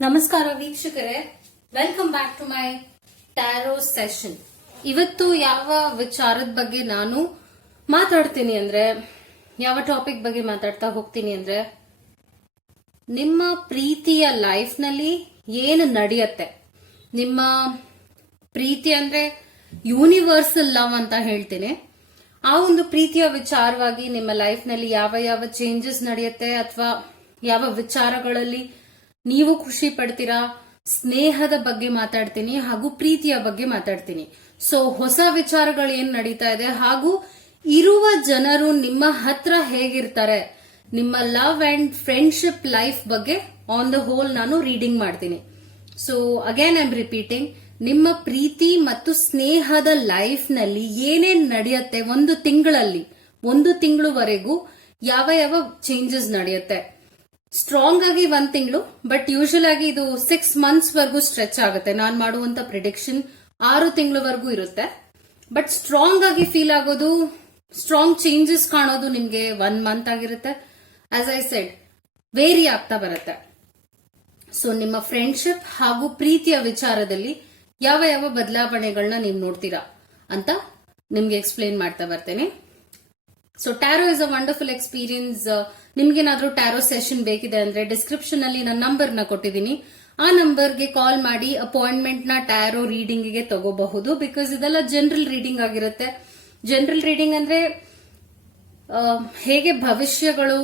ನಮಸ್ಕಾರ ವೀಕ್ಷಕರೇ, welcome back to my tarot session. ಇವತ್ತು ಯಾವ ವಿಚಾರದ ಬಗ್ಗೆ ನಾನು ಮಾತಾಡ್ತೀನಿ ಅಂದ್ರೆ, ಯಾವ ಟಾಪಿಕ್ ಬಗ್ಗೆ ಮಾತಾಡ್ತಾ ಹೋಗ್ತೀನಿ ಅಂದ್ರೆ, ನಿಮ್ಮ ಪ್ರೀತಿಯ ಲೈಫ್ ನಲ್ಲಿ ಏನು ನಡೆಯುತ್ತೆ. ನಿಮ್ಮ ಪ್ರೀತಿ ಅಂದ್ರೆ ಯೂನಿವರ್ಸಲ್ ಲವ್ ಅಂತ ಹೇಳ್ತೀನಿ. ಆ ಒಂದು ಪ್ರೀತಿಯ ವಿಚಾರವಾಗಿ ನಿಮ್ಮ ಲೈಫ್ ನಲ್ಲಿ ಯಾವ ಯಾವ ಚೇಂಜಸ್ ನಡೆಯುತ್ತೆ ಅಥವಾ ಯಾವ ವಿಚಾರಗಳಲ್ಲಿ ನೀವು ಖುಷಿ ಪಡ್ತೀರಾ, ಸ್ನೇಹದ ಬಗ್ಗೆ ಮಾತಾಡ್ತೀನಿ ಹಾಗೂ ಪ್ರೀತಿಯ ಬಗ್ಗೆ ಮಾತಾಡ್ತೀನಿ. ಸೊ ಹೊಸ ವಿಚಾರಗಳು ಏನ್ ನಡೀತಾ ಇದೆ ಹಾಗೂ ಇರುವ ಜನರು ನಿಮ್ಮ ಹತ್ರ ಹೇಗಿರ್ತಾರೆ, ನಿಮ್ಮ ಲವ್ ಅಂಡ್ ಫ್ರೆಂಡ್ಶಿಪ್ ಲೈಫ್ ಬಗ್ಗೆ ಆನ್ ದ ಹೋಲ್ ನಾನು ರೀಡಿಂಗ್ ಮಾಡ್ತೀನಿ. So again I am repeating, ನಿಮ್ಮ ಪ್ರೀತಿ ಮತ್ತು ಸ್ನೇಹದ ಲೈಫ್ ನಲ್ಲಿ ಏನೇನ್ ನಡೆಯುತ್ತೆ ಒಂದು ತಿಂಗಳವರೆಗೂ ಯಾವ ಯಾವ ಚೇಂಜಸ್ ನಡೆಯುತ್ತೆ. ಸ್ಟ್ರಾಂಗ್ ಆಗಿ 1 ತಿಂಗಳು, ಬಟ್ ಯೂಶುವಲ್ ಆಗಿ ಇದು 6 ಮಂತ್ಸ್ ವರೆಗೂ ಸ್ಟ್ರೆಚ್ ಆಗುತ್ತೆ. ನಾನು ಮಾಡುವಂತ ಪ್ರಿಡಿಕ್ಷನ್ 6 ತಿಂಗಳವರೆಗೂ ಇರುತ್ತೆ. ಬಟ್ ಸ್ಟ್ರಾಂಗ್ ಆಗಿ ಫೀಲ್ ಆಗೋದು, ಸ್ಟ್ರಾಂಗ್ ಚೇಂಜಸ್ ಕಾಣೋದು ನಿಮ್ಗೆ 1 ಮಂತ್ ಆಗಿರುತ್ತೆ. ಆಸ್ ಐ ಸೆಡ್, ವೇರಿ ಆಗ್ತಾ ಬರುತ್ತೆ. ಸೊ ನಿಮ್ಮ ಫ್ರೆಂಡ್ಶಿಪ್ ಹಾಗೂ ಪ್ರೀತಿಯ ವಿಚಾರದಲ್ಲಿ ಯಾವ ಯಾವ ಬದಲಾವಣೆಗಳನ್ನ ನೀವು ನೋಡ್ತೀರಾ ಅಂತ ನಿಮ್ಗೆ ಎಕ್ಸ್ಪ್ಲೇನ್ ಮಾಡ್ತಾ ಬರ್ತೇನೆ. So tarot is a wonderful experience. ನಿಮ್ಗೇನಾದ್ರೂ ಟ್ಯಾರೋ ಸೆಷನ್ ಬೇಕಿದೆ ಅಂದ್ರೆ ಡಿಸ್ಕ್ರಿಪ್ಷನ್ ಅಲ್ಲಿ ನನ್ನ ನಂಬರ್ ನ ಕೊಟ್ಟಿದ್ದೀನಿ. ಆ ನಂಬರ್ಗೆ ಕಾಲ್ ಮಾಡಿ ಅಪಾಯಿಂಟ್ಮೆಂಟ್ ನ ಟ್ಯಾರೋ ರೀಡಿಂಗ್ ಗೆ ತಗೋಬಹುದು. ಬಿಕಾಸ್ ಇದೆಲ್ಲ ಜನರಲ್ ರೀಡಿಂಗ್ ಆಗಿರುತ್ತೆ. ಜನರಲ್ ರೀಡಿಂಗ್ ಅಂದ್ರೆ ಹೇಗೆ ಭವಿಷ್ಯಗಳು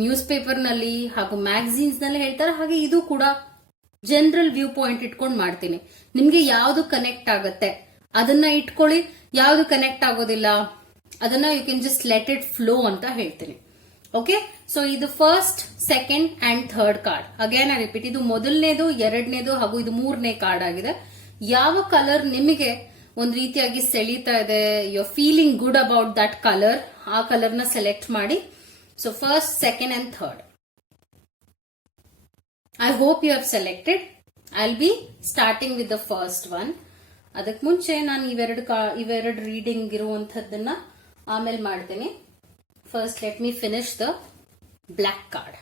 ನ್ಯೂಸ್ ಪೇಪರ್ ನಲ್ಲಿ ಹಾಗೂ ಮ್ಯಾಗಝೀನ್ಸ್ ನಲ್ಲಿ ಹೇಳ್ತಾರೆ, ಹಾಗೆ ಇದು ಕೂಡ ಜನರಲ್ ವ್ಯೂ ಪಾಯಿಂಟ್ ಇಟ್ಕೊಂಡು ಮಾಡ್ತೀನಿ. ನಿಮ್ಗೆ ಯಾವ್ದು ಕನೆಕ್ಟ್ ಆಗತ್ತೆ ಅದನ್ನ ಇಟ್ಕೊಳ್ಳಿ, ಯಾವ್ದು ಕನೆಕ್ಟ್ ಆಗೋದಿಲ್ಲ ಅದನ್ನ you can just let it flow ಅಂತ ಹೇಳ್ತೀನಿ. ಓಕೆ, ಸೊ ಇದು first, second and third card. Again I repeat, ಇದು ಮೊದಲನೇದು, ಎರಡನೇದು ಹಾಗೂ ಇದು 3ನೇ ಕಾರ್ಡ್ ಆಗಿದೆ. ಯಾವ ಕಲರ್ ನಿಮಗೆ ಒಂದ್ ರೀತಿಯಾಗಿ ಸೆಳೀತಾ ಇದೆ, you are feeling good about that colour, ಆ ಕಲರ್ ನ ಸೆಲೆಕ್ಟ್ ಮಾಡಿ. So first, second and third. I hope you have selected. I will be starting with the first one. ಅದಕ್ಕೆ ಮುಂಚೆ ನಾನು ಇವೆರಡು ರೀಡಿಂಗ್ ಇರುವಂತದ್ದನ್ನ ಆಮೇಲೆ ಮಾಡ್ತೇನೆ. First let me finish the black card.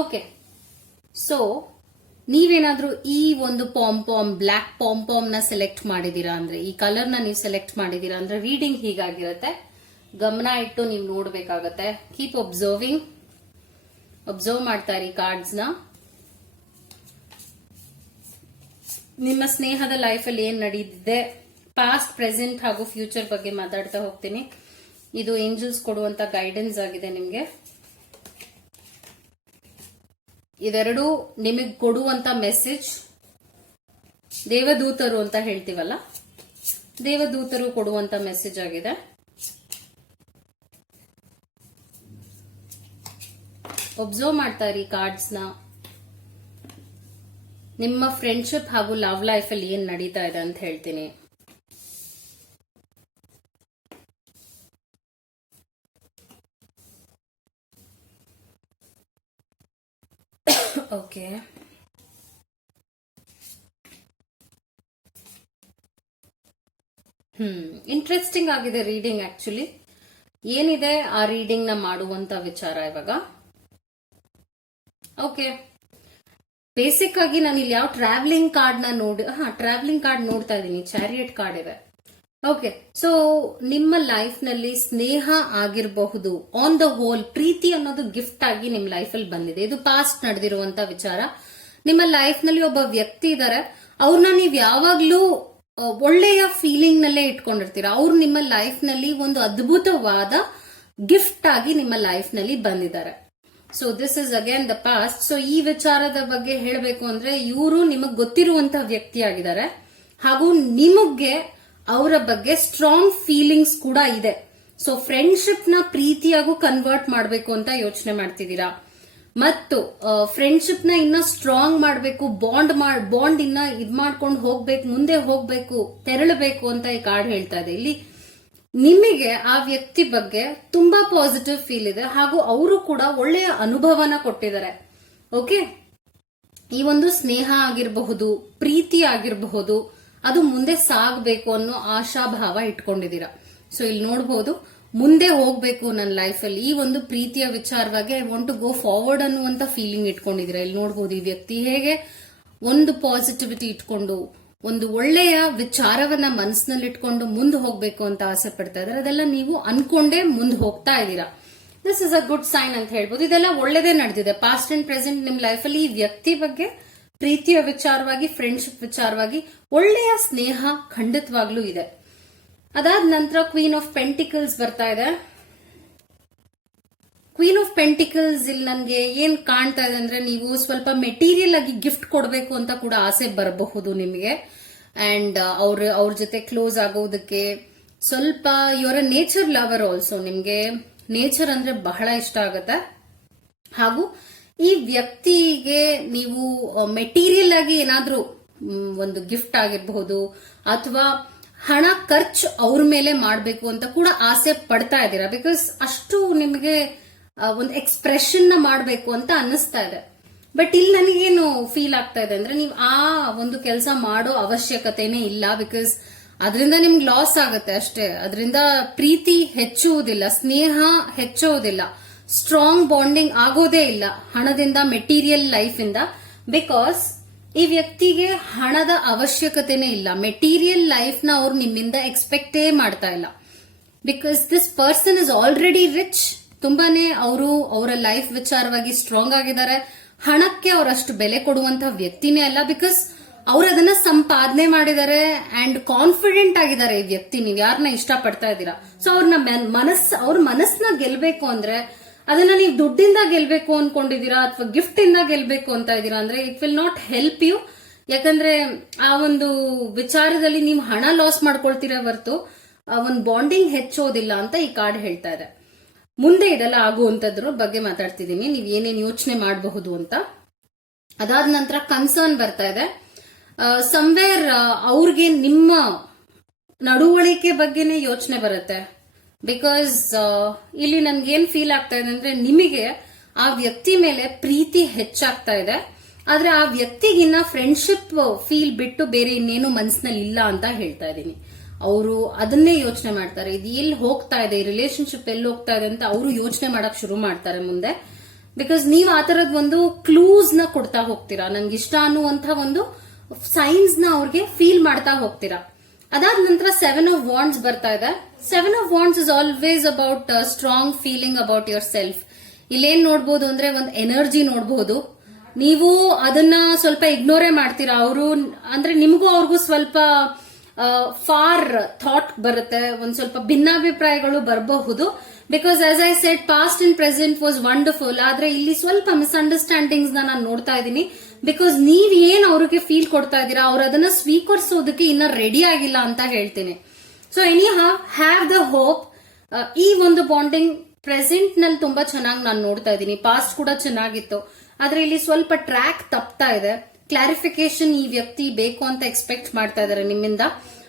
Okay, so ನೀವೇನಾದ್ರೂ ಈ ಒಂದು ಬ್ಲ್ಯಾಕ್ ಪಾಮ್ ನ ಸೆಲೆಕ್ಟ್ ಮಾಡಿದೀರಾ ಅಂದ್ರೆ, ಈ ಕಲರ್ ನ ನೀವು ಸೆಲೆಕ್ಟ್ ಮಾಡಿದೀರಾ ಅಂದ್ರೆ ರೀಡಿಂಗ್ ಹೀಗಾಗಿರುತ್ತೆ. ಗಮನ ಇಟ್ಟು ನೀವು ನೋಡ್ಬೇಕಾಗತ್ತೆ. ಕೀಪ್ ಅಬ್ಸರ್ವ್ ಮಾಡ್ತಾ ಇರಿ ಕಾರ್ಡ್ಸ್ ನ. ನಿಮ್ಮ ಸ್ನೇಹದ ಲೈಫ್ ಅಲ್ಲಿ ಏನ್ ನಡೀತಿದೆ, ಪಾಸ್ಟ್, ಪ್ರೆಸೆಂಟ್ ಹಾಗೂ ಫ್ಯೂಚರ್ ಬಗ್ಗೆ ಮಾತಾಡ್ತಾ ಹೋಗ್ತೀನಿ. ಇದು ಏಂಜಲ್ಸ್ ಕೊಡುವಂತ ಗೈಡೆನ್ಸ್ ಆಗಿದೆ ನಿಮ್ಗೆ. ಇದೆರಡು ನಿಮಗೆ ಕೊಡುವಂತ ಮೆಸೇಜ್. ದೇವದೂತರು ಅಂತ ಹೇಳ್ತೀವಲ್ಲ, ದೇವದೂತರು ಕೊಡುವಂತ ಮೆಸೇಜ್ ಆಗಿದೆ. ಒಬ್ಸರ್ವ್ ಮಾಡ್ತಾ ಇರಿ ಕಾರ್ಡ್ಸ್ ನ. ನಿಮ್ಮ ಫ್ರೆಂಡ್ಶಿಪ್ ಹಾಗೂ ಲವ್ ಲೈಫ್ ಅಲ್ಲಿ ಏನ್ ನಡೀತಾ ಇದೆ ಅಂತ ಹೇಳ್ತೀನಿ. ಓಕೆ, ಇಂಟ್ರೆಸ್ಟಿಂಗ್ ಆಗಿದೆ ರೀಡಿಂಗ್. ಆಕ್ಚುಲಿ ಏನಿದೆ ಆ ರೀಡಿಂಗ್ ನ ಮಾಡುವಂತ ವಿಚಾರ ಇವಾಗ. ಓಕೆ, ಬೇಸಿಕ್ ಆಗಿ ನಾನು ಇಲ್ಲಿ ಯಾವ ಟ್ರಾವೆಲಿಂಗ್ ಕಾರ್ಡ್ ನ ಟ್ರಾವೆಲಿಂಗ್ ಕಾರ್ಡ್ ನೋಡ್ತಾ ಇದ್ದೀನಿ. ಚಾರಿಯಟ್ ಕಾರ್ಡ್ ಇದೆ. ಓಕೆ, ಸೊ ನಿಮ್ಮ ಲೈಫ್ ನಲ್ಲಿ ಸ್ನೇಹ ಆಗಿರಬಹುದು, ಆನ್ ದ ಹೋಲ್ ಪ್ರೀತಿ ಅನ್ನೋದು ಗಿಫ್ಟ್ ಆಗಿ ನಿಮ್ ಲೈಫ್ ಅಲ್ಲಿ ಬಂದಿದೆ. ಇದು ಪಾಸ್ಟ್ ನಡೆದಿರುವಂತ ವಿಚಾರ. ನಿಮ್ಮ ಲೈಫ್ ನಲ್ಲಿ ಒಬ್ಬ ವ್ಯಕ್ತಿ ಇದ್ದಾರೆ, ಅವ್ರನ್ನ ನೀವ್ ಯಾವಾಗ್ಲೂ ಒಳ್ಳೆಯ ಫೀಲಿಂಗ್ ನಲ್ಲೇ ಇಟ್ಕೊಂಡಿರ್ತೀರಾ. ಅವ್ರು ನಿಮ್ಮ ಲೈಫ್ ನಲ್ಲಿ ಒಂದು ಅದ್ಭುತವಾದ ಗಿಫ್ಟ್ ಆಗಿ ನಿಮ್ಮ ಲೈಫ್ ನಲ್ಲಿ ಬಂದಿದ್ದಾರೆ. So this is again the past. So ಈ ವಿಚಾರದ ಬಗ್ಗೆ ಹೇಳಬೇಕು ಅಂದ್ರೆ, ಇವರು ನಿಮಗ್ ಗೊತ್ತಿರುವಂತ ವ್ಯಕ್ತಿ ಆಗಿದ್ದಾರೆ ಹಾಗೂ ನಿಮಗೆ ಅವರ ಬಗ್ಗೆ ಸ್ಟ್ರಾಂಗ್ ಫೀಲಿಂಗ್ಸ್ ಕೂಡ ಇದೆ. ಸೊ ಫ್ರೆಂಡ್ಶಿಪ್ ನ ಪ್ರೀತಿಯಾಗೂ ಕನ್ವರ್ಟ್ ಮಾಡಬೇಕು ಅಂತ ಯೋಚನೆ ಮಾಡ್ತಿದ್ದೀರಾ ಮತ್ತು ಫ್ರೆಂಡ್ಶಿಪ್ ನ ಇನ್ನ ಸ್ಟ್ರಾಂಗ್ ಮಾಡಬೇಕು, ಬಾಂಡ್ ಇನ್ನ ಇದ್ ಮಾಡ್ಕೊಂಡು ಹೋಗ್ಬೇಕು, ಮುಂದೆ ಹೋಗ್ಬೇಕು, ತೆರಳಬೇಕು ಅಂತ ಈ ಕಾರ್ಡ್ ಹೇಳ್ತಾ ಇದೆ. ಇಲ್ಲಿ ನಿಮಗೆ ಆ ವ್ಯಕ್ತಿ ಬಗ್ಗೆ ತುಂಬಾ ಪಾಸಿಟಿವ್ ಫೀಲ್ ಇದೆ ಹಾಗೂ ಅವರು ಕೂಡ ಒಳ್ಳೆಯ ಅನುಭವನ ಕೊಟ್ಟಿದ್ದಾರೆ. ಓಕೆ, ಈ ಒಂದು ಸ್ನೇಹ ಆಗಿರಬಹುದು, ಪ್ರೀತಿ ಆಗಿರಬಹುದು, ಅದು ಮುಂದೆ ಸಾಗಬೇಕು ಅನ್ನೋ ಆಶಾಭಾವ ಇಟ್ಕೊಂಡಿದ್ದೀರಾ. ಸೊ ಇಲ್ಲಿ ನೋಡಬಹುದು ಮುಂದೆ ಹೋಗ್ಬೇಕು ನನ್ನ ಲೈಫಲ್ಲಿ, ಈ ಒಂದು ಪ್ರೀತಿಯ ವಿಚಾರವಾಗಿ I want to go forward ಅನ್ನುವಂತ ಫೀಲಿಂಗ್ ಇಟ್ಕೊಂಡಿದ್ರೆ ಇಲ್ಲಿ ನೋಡಬಹುದು. ಈ ವ್ಯಕ್ತಿ ಹೇಗೆ ಒಂದು ಪಾಸಿಟಿವಿಟಿ ಇಟ್ಕೊಂಡು ಒಂದು ಒಳ್ಳೆಯ ವಿಚಾರವನ್ನ ಮನಸ್ಸಿನಲ್ಲಿ ಇಟ್ಕೊಂಡು ಮುಂದೆ ಹೋಗ್ಬೇಕು ಅಂತ ಆಸೆ ಪಡ್ತಾ ಇದ್ದಾರೆ. ಅದೆಲ್ಲ ನೀವು ಅನ್ಕೊಂಡೇ ಮುಂದೆ ಹೋಗ್ತಾ ಇದ್ದೀರಾ. This is a good sign ಅಂತ ಹೇಳ್ಬೋದು. ಇದೆಲ್ಲ ಒಳ್ಳೆದೇ ನಡೆದಿದೆ. ಪಾಸ್ಟ್ ಅಂಡ್ ಪ್ರೆಸೆಂಟ್ ನಿಮ್ ಲೈಫಲ್ಲಿ ಈ ವ್ಯಕ್ತಿ ಬಗ್ಗೆ ಪ್ರೀತಿಯ ವಿಚಾರವಾಗಿ, ಫ್ರೆಂಡ್ಶಿಪ್ ವಿಚಾರವಾಗಿ ಒಳ್ಳೆಯ ಸ್ನೇಹ ಖಂಡಿತವಾಗ್ಲೂ ಇದೆ. ಅದಾದ ನಂತರ ಕ್ವೀನ್ ಆಫ್ ಪೆಂಟಿಕಲ್ಸ್ ಬರ್ತಾ ಇದೆ. ಕ್ವೀನ್ ಆಫ್ ಪೆಂಟಿಕಲ್ಸ್ ಇಲ್ಲಿ ನನ್ಗೆ ಏನ್ ಕಾಣ್ತಾ ಇದೆ ಅಂದ್ರೆ, ನೀವು ಸ್ವಲ್ಪ ಮೆಟೀರಿಯಲ್ ಆಗಿ ಗಿಫ್ಟ್ ಕೊಡಬೇಕು ಅಂತ ಕೂಡ ಆಸೆ ಬರಬಹುದು ನಿಮಗೆ. ಅಂಡ್ ಅವ್ರ ಜೊತೆ ಕ್ಲೋಸ್ ಆಗೋದಕ್ಕೆ ಸ್ವಲ್ಪ ಯುವರ್ ನೇಚರ್ ಲವರ್ ಆಲ್ಸೋ. ನಿಮ್ಗೆ ನೇಚರ್ ಅಂದ್ರೆ ಬಹಳ ಇಷ್ಟ ಆಗುತ್ತೆ. ಹಾಗೂ ಈ ವ್ಯಕ್ತಿಗೆ ನೀವು ಮೆಟೀರಿಯಲ್ ಆಗಿ ಏನಾದ್ರೂ ಒಂದು ಗಿಫ್ಟ್ ಆಗಿರಬಹುದು ಅಥವಾ ಹಣ ಖರ್ಚು ಅವ್ರ ಮೇಲೆ ಮಾಡಬೇಕು ಅಂತ ಕೂಡ ಆಸೆ ಪಡ್ತಾ ಇದ್ದೀರಾ. ಬಿಕಾಸ್ ಅಷ್ಟು ನಿಮಗೆ ಒಂದು ಎಕ್ಸ್ಪ್ರೆಷನ್ ನ ಮಾಡಬೇಕು ಅಂತ ಅನ್ನಿಸ್ತಾ ಇದೆ. ಬಟ್ ಇಲ್ಲಿ ನನಗೇನು ಫೀಲ್ ಆಗ್ತಾ ಇದೆ ಅಂದ್ರೆ, ನೀವು ಆ ಒಂದು ಕೆಲಸ ಮಾಡೋ ಅವಶ್ಯಕತೆನೇ ಇಲ್ಲ. ಬಿಕಾಸ್ ಅದರಿಂದ ನಿಮ್ಗೆ ಲಾಸ್ ಆಗುತ್ತೆ ಅಷ್ಟೇ. ಅದರಿಂದ ಪ್ರೀತಿ ಹೆಚ್ಚುವುದಿಲ್ಲ, ಸ್ನೇಹ ಹೆಚ್ಚುವುದಿಲ್ಲ, ಸ್ಟ್ರಾಂಗ್ ಬಾಂಡಿಂಗ್ ಆಗೋದೇ ಇಲ್ಲ ಹಣದಿಂದ, ಮೆಟೀರಿಯಲ್ ಲೈಫ್ ಇಂದ. ಬಿಕಾಸ್ ಈ ವ್ಯಕ್ತಿಗೆ ಹಣದ ಅವಶ್ಯಕತೆನೇ ಇಲ್ಲ. ಮೆಟೀರಿಯಲ್ ಲೈಫ್ ನ ಅವ್ರು ನಿಮ್ಮಿಂದ ಎಕ್ಸ್ಪೆಕ್ಟೇ ಮಾಡ್ತಾ ಇಲ್ಲ. Because this person is already rich. ತುಂಬಾನೇ ಅವರು ಅವರ ಲೈಫ್ ವಿಚಾರವಾಗಿ ಸ್ಟ್ರಾಂಗ್ ಆಗಿದ್ದಾರೆ. ಹಣಕ್ಕೆ ಅವರಷ್ಟು ಬೆಲೆ ಕೊಡುವಂತ ವ್ಯಕ್ತಿನೇ ಅಲ್ಲ. ಬಿಕಾಸ್ ಅವ್ರು ಅದನ್ನ ಸಂಪಾದನೆ ಮಾಡಿದ್ದಾರೆ ಅಂಡ್ ಕಾನ್ಫಿಡೆಂಟ್ ಆಗಿದ್ದಾರೆ ಈ ವ್ಯಕ್ತಿ. ನೀವು ಯಾರನ್ನ ಇಷ್ಟ ಪಡ್ತಾ ಇದ್ದೀರಾ, ಸೊ ಅವ್ರ ಮನಸ್ಸನ್ನ ಗೆಲ್ಬೇಕು ಅಂದ್ರೆ ಅದನ್ನ ನೀವು ದುಡ್ಡಿಂದ ಗೆಲ್ಬೇಕು ಅನ್ಕೊಂಡಿದೀರಾ ಅಥವಾ ಗಿಫ್ಟ್ ಇಂದ ಗೆಲ್ಬೇಕು ಅಂತ ಇದೀರಾ ಅಂದ್ರೆ it will not help you. ಯಾಕಂದ್ರೆ ಆ ಒಂದು ವಿಚಾರದಲ್ಲಿ ನೀವು ಹಣ ಲಾಸ್ ಮಾಡ್ಕೊಳ್ತೀರಾ ಹೊರತು ಒಂದು ಬಾಂಡಿಂಗ್ ಹೆಚ್ಚೋದಿಲ್ಲ ಅಂತ ಈ ಕಾರ್ಡ್ ಹೇಳ್ತಾ ಇದೆ. ಮುಂದೆ ಇದೆಲ್ಲ ಆಗುವಂತದ್ರ ಬಗ್ಗೆ ಮಾತಾಡ್ತಿದ್ದೀನಿ, ನೀವ್ ಏನೇನ್ ಯೋಚನೆ ಮಾಡಬಹುದು ಅಂತ. ಅದಾದ ನಂತರ ಕನ್ಸರ್ನ್ ಬರ್ತಾ ಇದೆ. ಸಮ್ವೇರ್ ಅವ್ರಿಗೆ ನಿಮ್ಮ ನಡವಳಿಕೆ ಬಗ್ಗೆನೇ ಯೋಚನೆ ಬರುತ್ತೆ. ಬಿಕಾಸ್ ಇಲ್ಲಿ ನನ್ಗೇನ್ ಫೀಲ್ ಆಗ್ತಾ ಇದೆ ಅಂದ್ರೆ, ನಿಮಗೆ ಆ ವ್ಯಕ್ತಿ ಮೇಲೆ ಪ್ರೀತಿ ಹೆಚ್ಚಾಗ್ತಾ ಇದೆ. ಆದ್ರೆ ಆ ವ್ಯಕ್ತಿಗಿನ್ನ ಫ್ರೆಂಡ್ಶಿಪ್ ಫೀಲ್ ಬಿಟ್ಟು ಬೇರೆ ಇನ್ನೇನು ಮನಸ್ಸಿನಲ್ಲಿ ಇಲ್ಲ ಅಂತ ಹೇಳ್ತಾ ಇದ್ದೀನಿ. ಅವರು ಅದನ್ನೇ ಯೋಚನೆ ಮಾಡ್ತಾರೆ. ಇದು ಎಲ್ಲಿ ಹೋಗ್ತಾ ಇದೆ, ಈ ರಿಲೇಶನ್ಶಿಪ್ ಎಲ್ಲಿ ಹೋಗ್ತಾ ಇದೆ ಅಂತ ಅವರು ಯೋಚನೆ ಮಾಡಕ್ ಶುರು ಮಾಡ್ತಾರೆ ಮುಂದೆ. ಬಿಕಾಸ್ ನೀವ್ ಆ ತರದ್ ಒಂದು ಕ್ಲೂಸ್ ನ ಕೊಡ್ತಾ ಹೋಗ್ತೀರಾ, ನನ್ಗೆ ಇಷ್ಟ ಅನ್ನುವಂತ ಒಂದು ಸೈನ್ಸ್ ನ ಅವ್ರಿಗೆ ಫೀಲ್ ಮಾಡ್ತಾ ಹೋಗ್ತೀರಾ. ಅದಾದ ನಂತರ 7 of Wands ಬರ್ತಾ ಇದೆ. 7 of Wands is always about strong feeling about your self. ಇಲ್ಲೇನ್ ನೋಡ್ಬೋದು ಅಂದ್ರೆ ಒಂದು ಎನರ್ಜಿ ನೋಡ್ಬೋದು. ನೀವು ಅದನ್ನ ಸ್ವಲ್ಪ ಇಗ್ನೋರೇ ಮಾಡ್ತೀರಾ. ಅವರು ಅಂದ್ರೆ ನಿಮಗೂ ಅವ್ರಿಗೂ ಸ್ವಲ್ಪ ಫಾರ್ ಥಾಟ್ ಬರುತ್ತೆ, ಒಂದ್ ಸ್ವಲ್ಪ ಭಿನ್ನಾಭಿಪ್ರಾಯಗಳು ಬರಬಹುದು. Because as I said, past and present was wonderful. ಆದ್ರೆ ಇಲ್ಲಿ ಸ್ವಲ್ಪ ಮಿಸ್ಅಂಡರ್ಸ್ಟ್ಯಾಂಡಿಂಗ್ಸ್ ನಾನು ನೋಡ್ತಾ ಇದ್ದೀನಿ. ಬಿಕಾಸ್ ನೀವ್ ಏನ್ ಅವ್ರಿಗೆ ಫೀಲ್ ಕೊಡ್ತಾ ಇದ್ದೀರಾ, ಅವ್ರು ಅದನ್ನ ಸ್ವೀಕರಿಸೋದಕ್ಕೆ ಇನ್ನ ರೆಡಿ ಆಗಿಲ್ಲ ಅಂತ ಹೇಳ್ತೀನಿ. So any have the hope. ಈ ಒಂದು ಬಾಂಡಿಂಗ್ ಪ್ರೆಸೆಂಟ್ ನಲ್ಲಿ ತುಂಬಾ ಚೆನ್ನಾಗಿ ನಾನು ನೋಡ್ತಾ ಇದ್ದೀನಿ. ಪಾಸ್ಟ್ ಕೂಡ ಚೆನ್ನಾಗಿತ್ತು, ಆದ್ರೆ ಇಲ್ಲಿ ಸ್ವಲ್ಪ ಟ್ರ್ಯಾಕ್ ತಪ್ತಾ ಇದೆ. ಕ್ಲಾರಿಫಿಕೇಶನ್ ಈ ವ್ಯಕ್ತಿ ಬೇಕು ಅಂತ ಎಕ್ಸ್ಪೆಕ್ಟ್ ಮಾಡ್ತಾ ಇದಾರೆ ನಿಮ್ಮಿಂದ.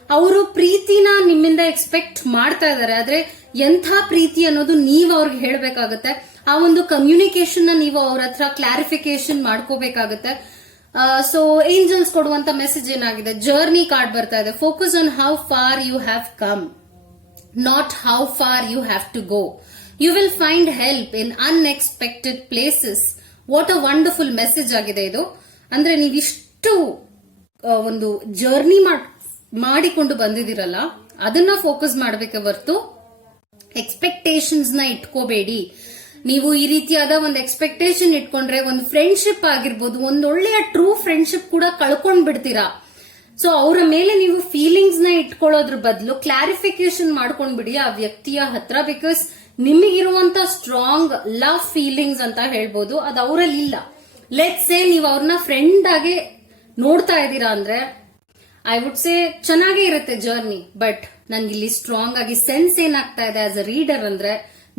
ಅವರು ಪ್ರೀತಿನ ನಿಮ್ಮಿಂದ ಎಕ್ಸ್ಪೆಕ್ಟ್ ಮಾಡ್ತಾ ಇದಾರೆ. ಆದ್ರೆ ಎಂಥ ಪ್ರೀತಿ ಅನ್ನೋದು ನೀವು ಅವ್ರಿಗೆ ಹೇಳ್ಬೇಕಾಗತ್ತೆ. ಆ ಒಂದು ಕಮ್ಯುನಿಕೇಶನ್ ನ ನೀವು ಅವ್ರ ಹತ್ರ ಕ್ಲಾರಿಫಿಕೇಶನ್ ಮಾಡ್ಕೋಬೇಕಾಗತ್ತೆ. ಸೊ ಏಂಜಲ್ಸ್ ಕೊಡುವಂತ ಮೆಸೇಜ್ ಏನಾಗಿದೆ, ಜರ್ನಿ ಕಾರ್ಡ್ ಬರ್ತಾ ಇದೆ. Focus on how far you have come, not how far you have to go. You will find help in unexpected places. What a wonderful message ಆಗಿದೆ ಇದು. ಅಂದ್ರೆ ನೀವಿಷ್ಟು ಒಂದು journey ಮಾಡಿಕೊಂಡು ಬಂದಿದ್ದೀರಲ್ಲ, ಅದನ್ನ ಫೋಕಸ್ ಮಾಡಬೇಕೆ ಹೊರತು ಎಕ್ಸ್ಪೆಕ್ಟೇಷನ್ಸ್ ನ ಇಟ್ಕೋಬೇಡಿ. ನೀವು ಈ ರೀತಿಯಾದ ಒಂದು ಎಕ್ಸ್ಪೆಕ್ಟೇಷನ್ ಇಟ್ಕೊಂಡ್ರೆ ಒಂದು ಫ್ರೆಂಡ್ಶಿಪ್ ಆಗಿರ್ಬೋದು, ಒಂದು ಒಳ್ಳೆಯ ಟ್ರೂ ಫ್ರೆಂಡ್ಶಿಪ್ ಕೂಡ ಕಳ್ಕೊಂಡ್ ಬಿಡ್ತೀರಾ. ಸೊ ಅವರ ಮೇಲೆ ನೀವು ಫೀಲಿಂಗ್ಸ್ ನ ಇಟ್ಕೊಳ್ಳೋದ್ರ ಬದಲು ಕ್ಲಾರಿಫಿಕೇಶನ್ ಮಾಡ್ಕೊಂಡ್ಬಿಡಿ ಆ ವ್ಯಕ್ತಿಯ ಹತ್ರ. ಬಿಕಾಸ್ ನಿಮಗಿರುವಂತ ಸ್ಟ್ರಾಂಗ್ ಲವ್ ಫೀಲಿಂಗ್ಸ್ ಅಂತ ಹೇಳ್ಬೋದು, ಅದು ಅವರಲ್ಲಿ ಇಲ್ಲ. ಲೆಟ್ಸ್ ಸೇ ನೀವು ಅವ್ರನ್ನ ಫ್ರೆಂಡ್ ಆಗಿ ನೋಡ್ತಾ ಇದ್ದೀರಾ ಅಂದ್ರೆ ಐ ವುಡ್ ಸೇ ಚೆನ್ನಾಗೇ ಇರುತ್ತೆ ಜರ್ನಿ. ಬಟ್ ನನ್ಗೆ ಇಲ್ಲಿ ಸ್ಟ್ರಾಂಗ್ ಆಗಿ ಸೆನ್ಸ್ ಏನಾಗ್ತಾ ಇದೆ ಆಸ್ ಅ ರೀಡರ್ ಅಂದ್ರೆ,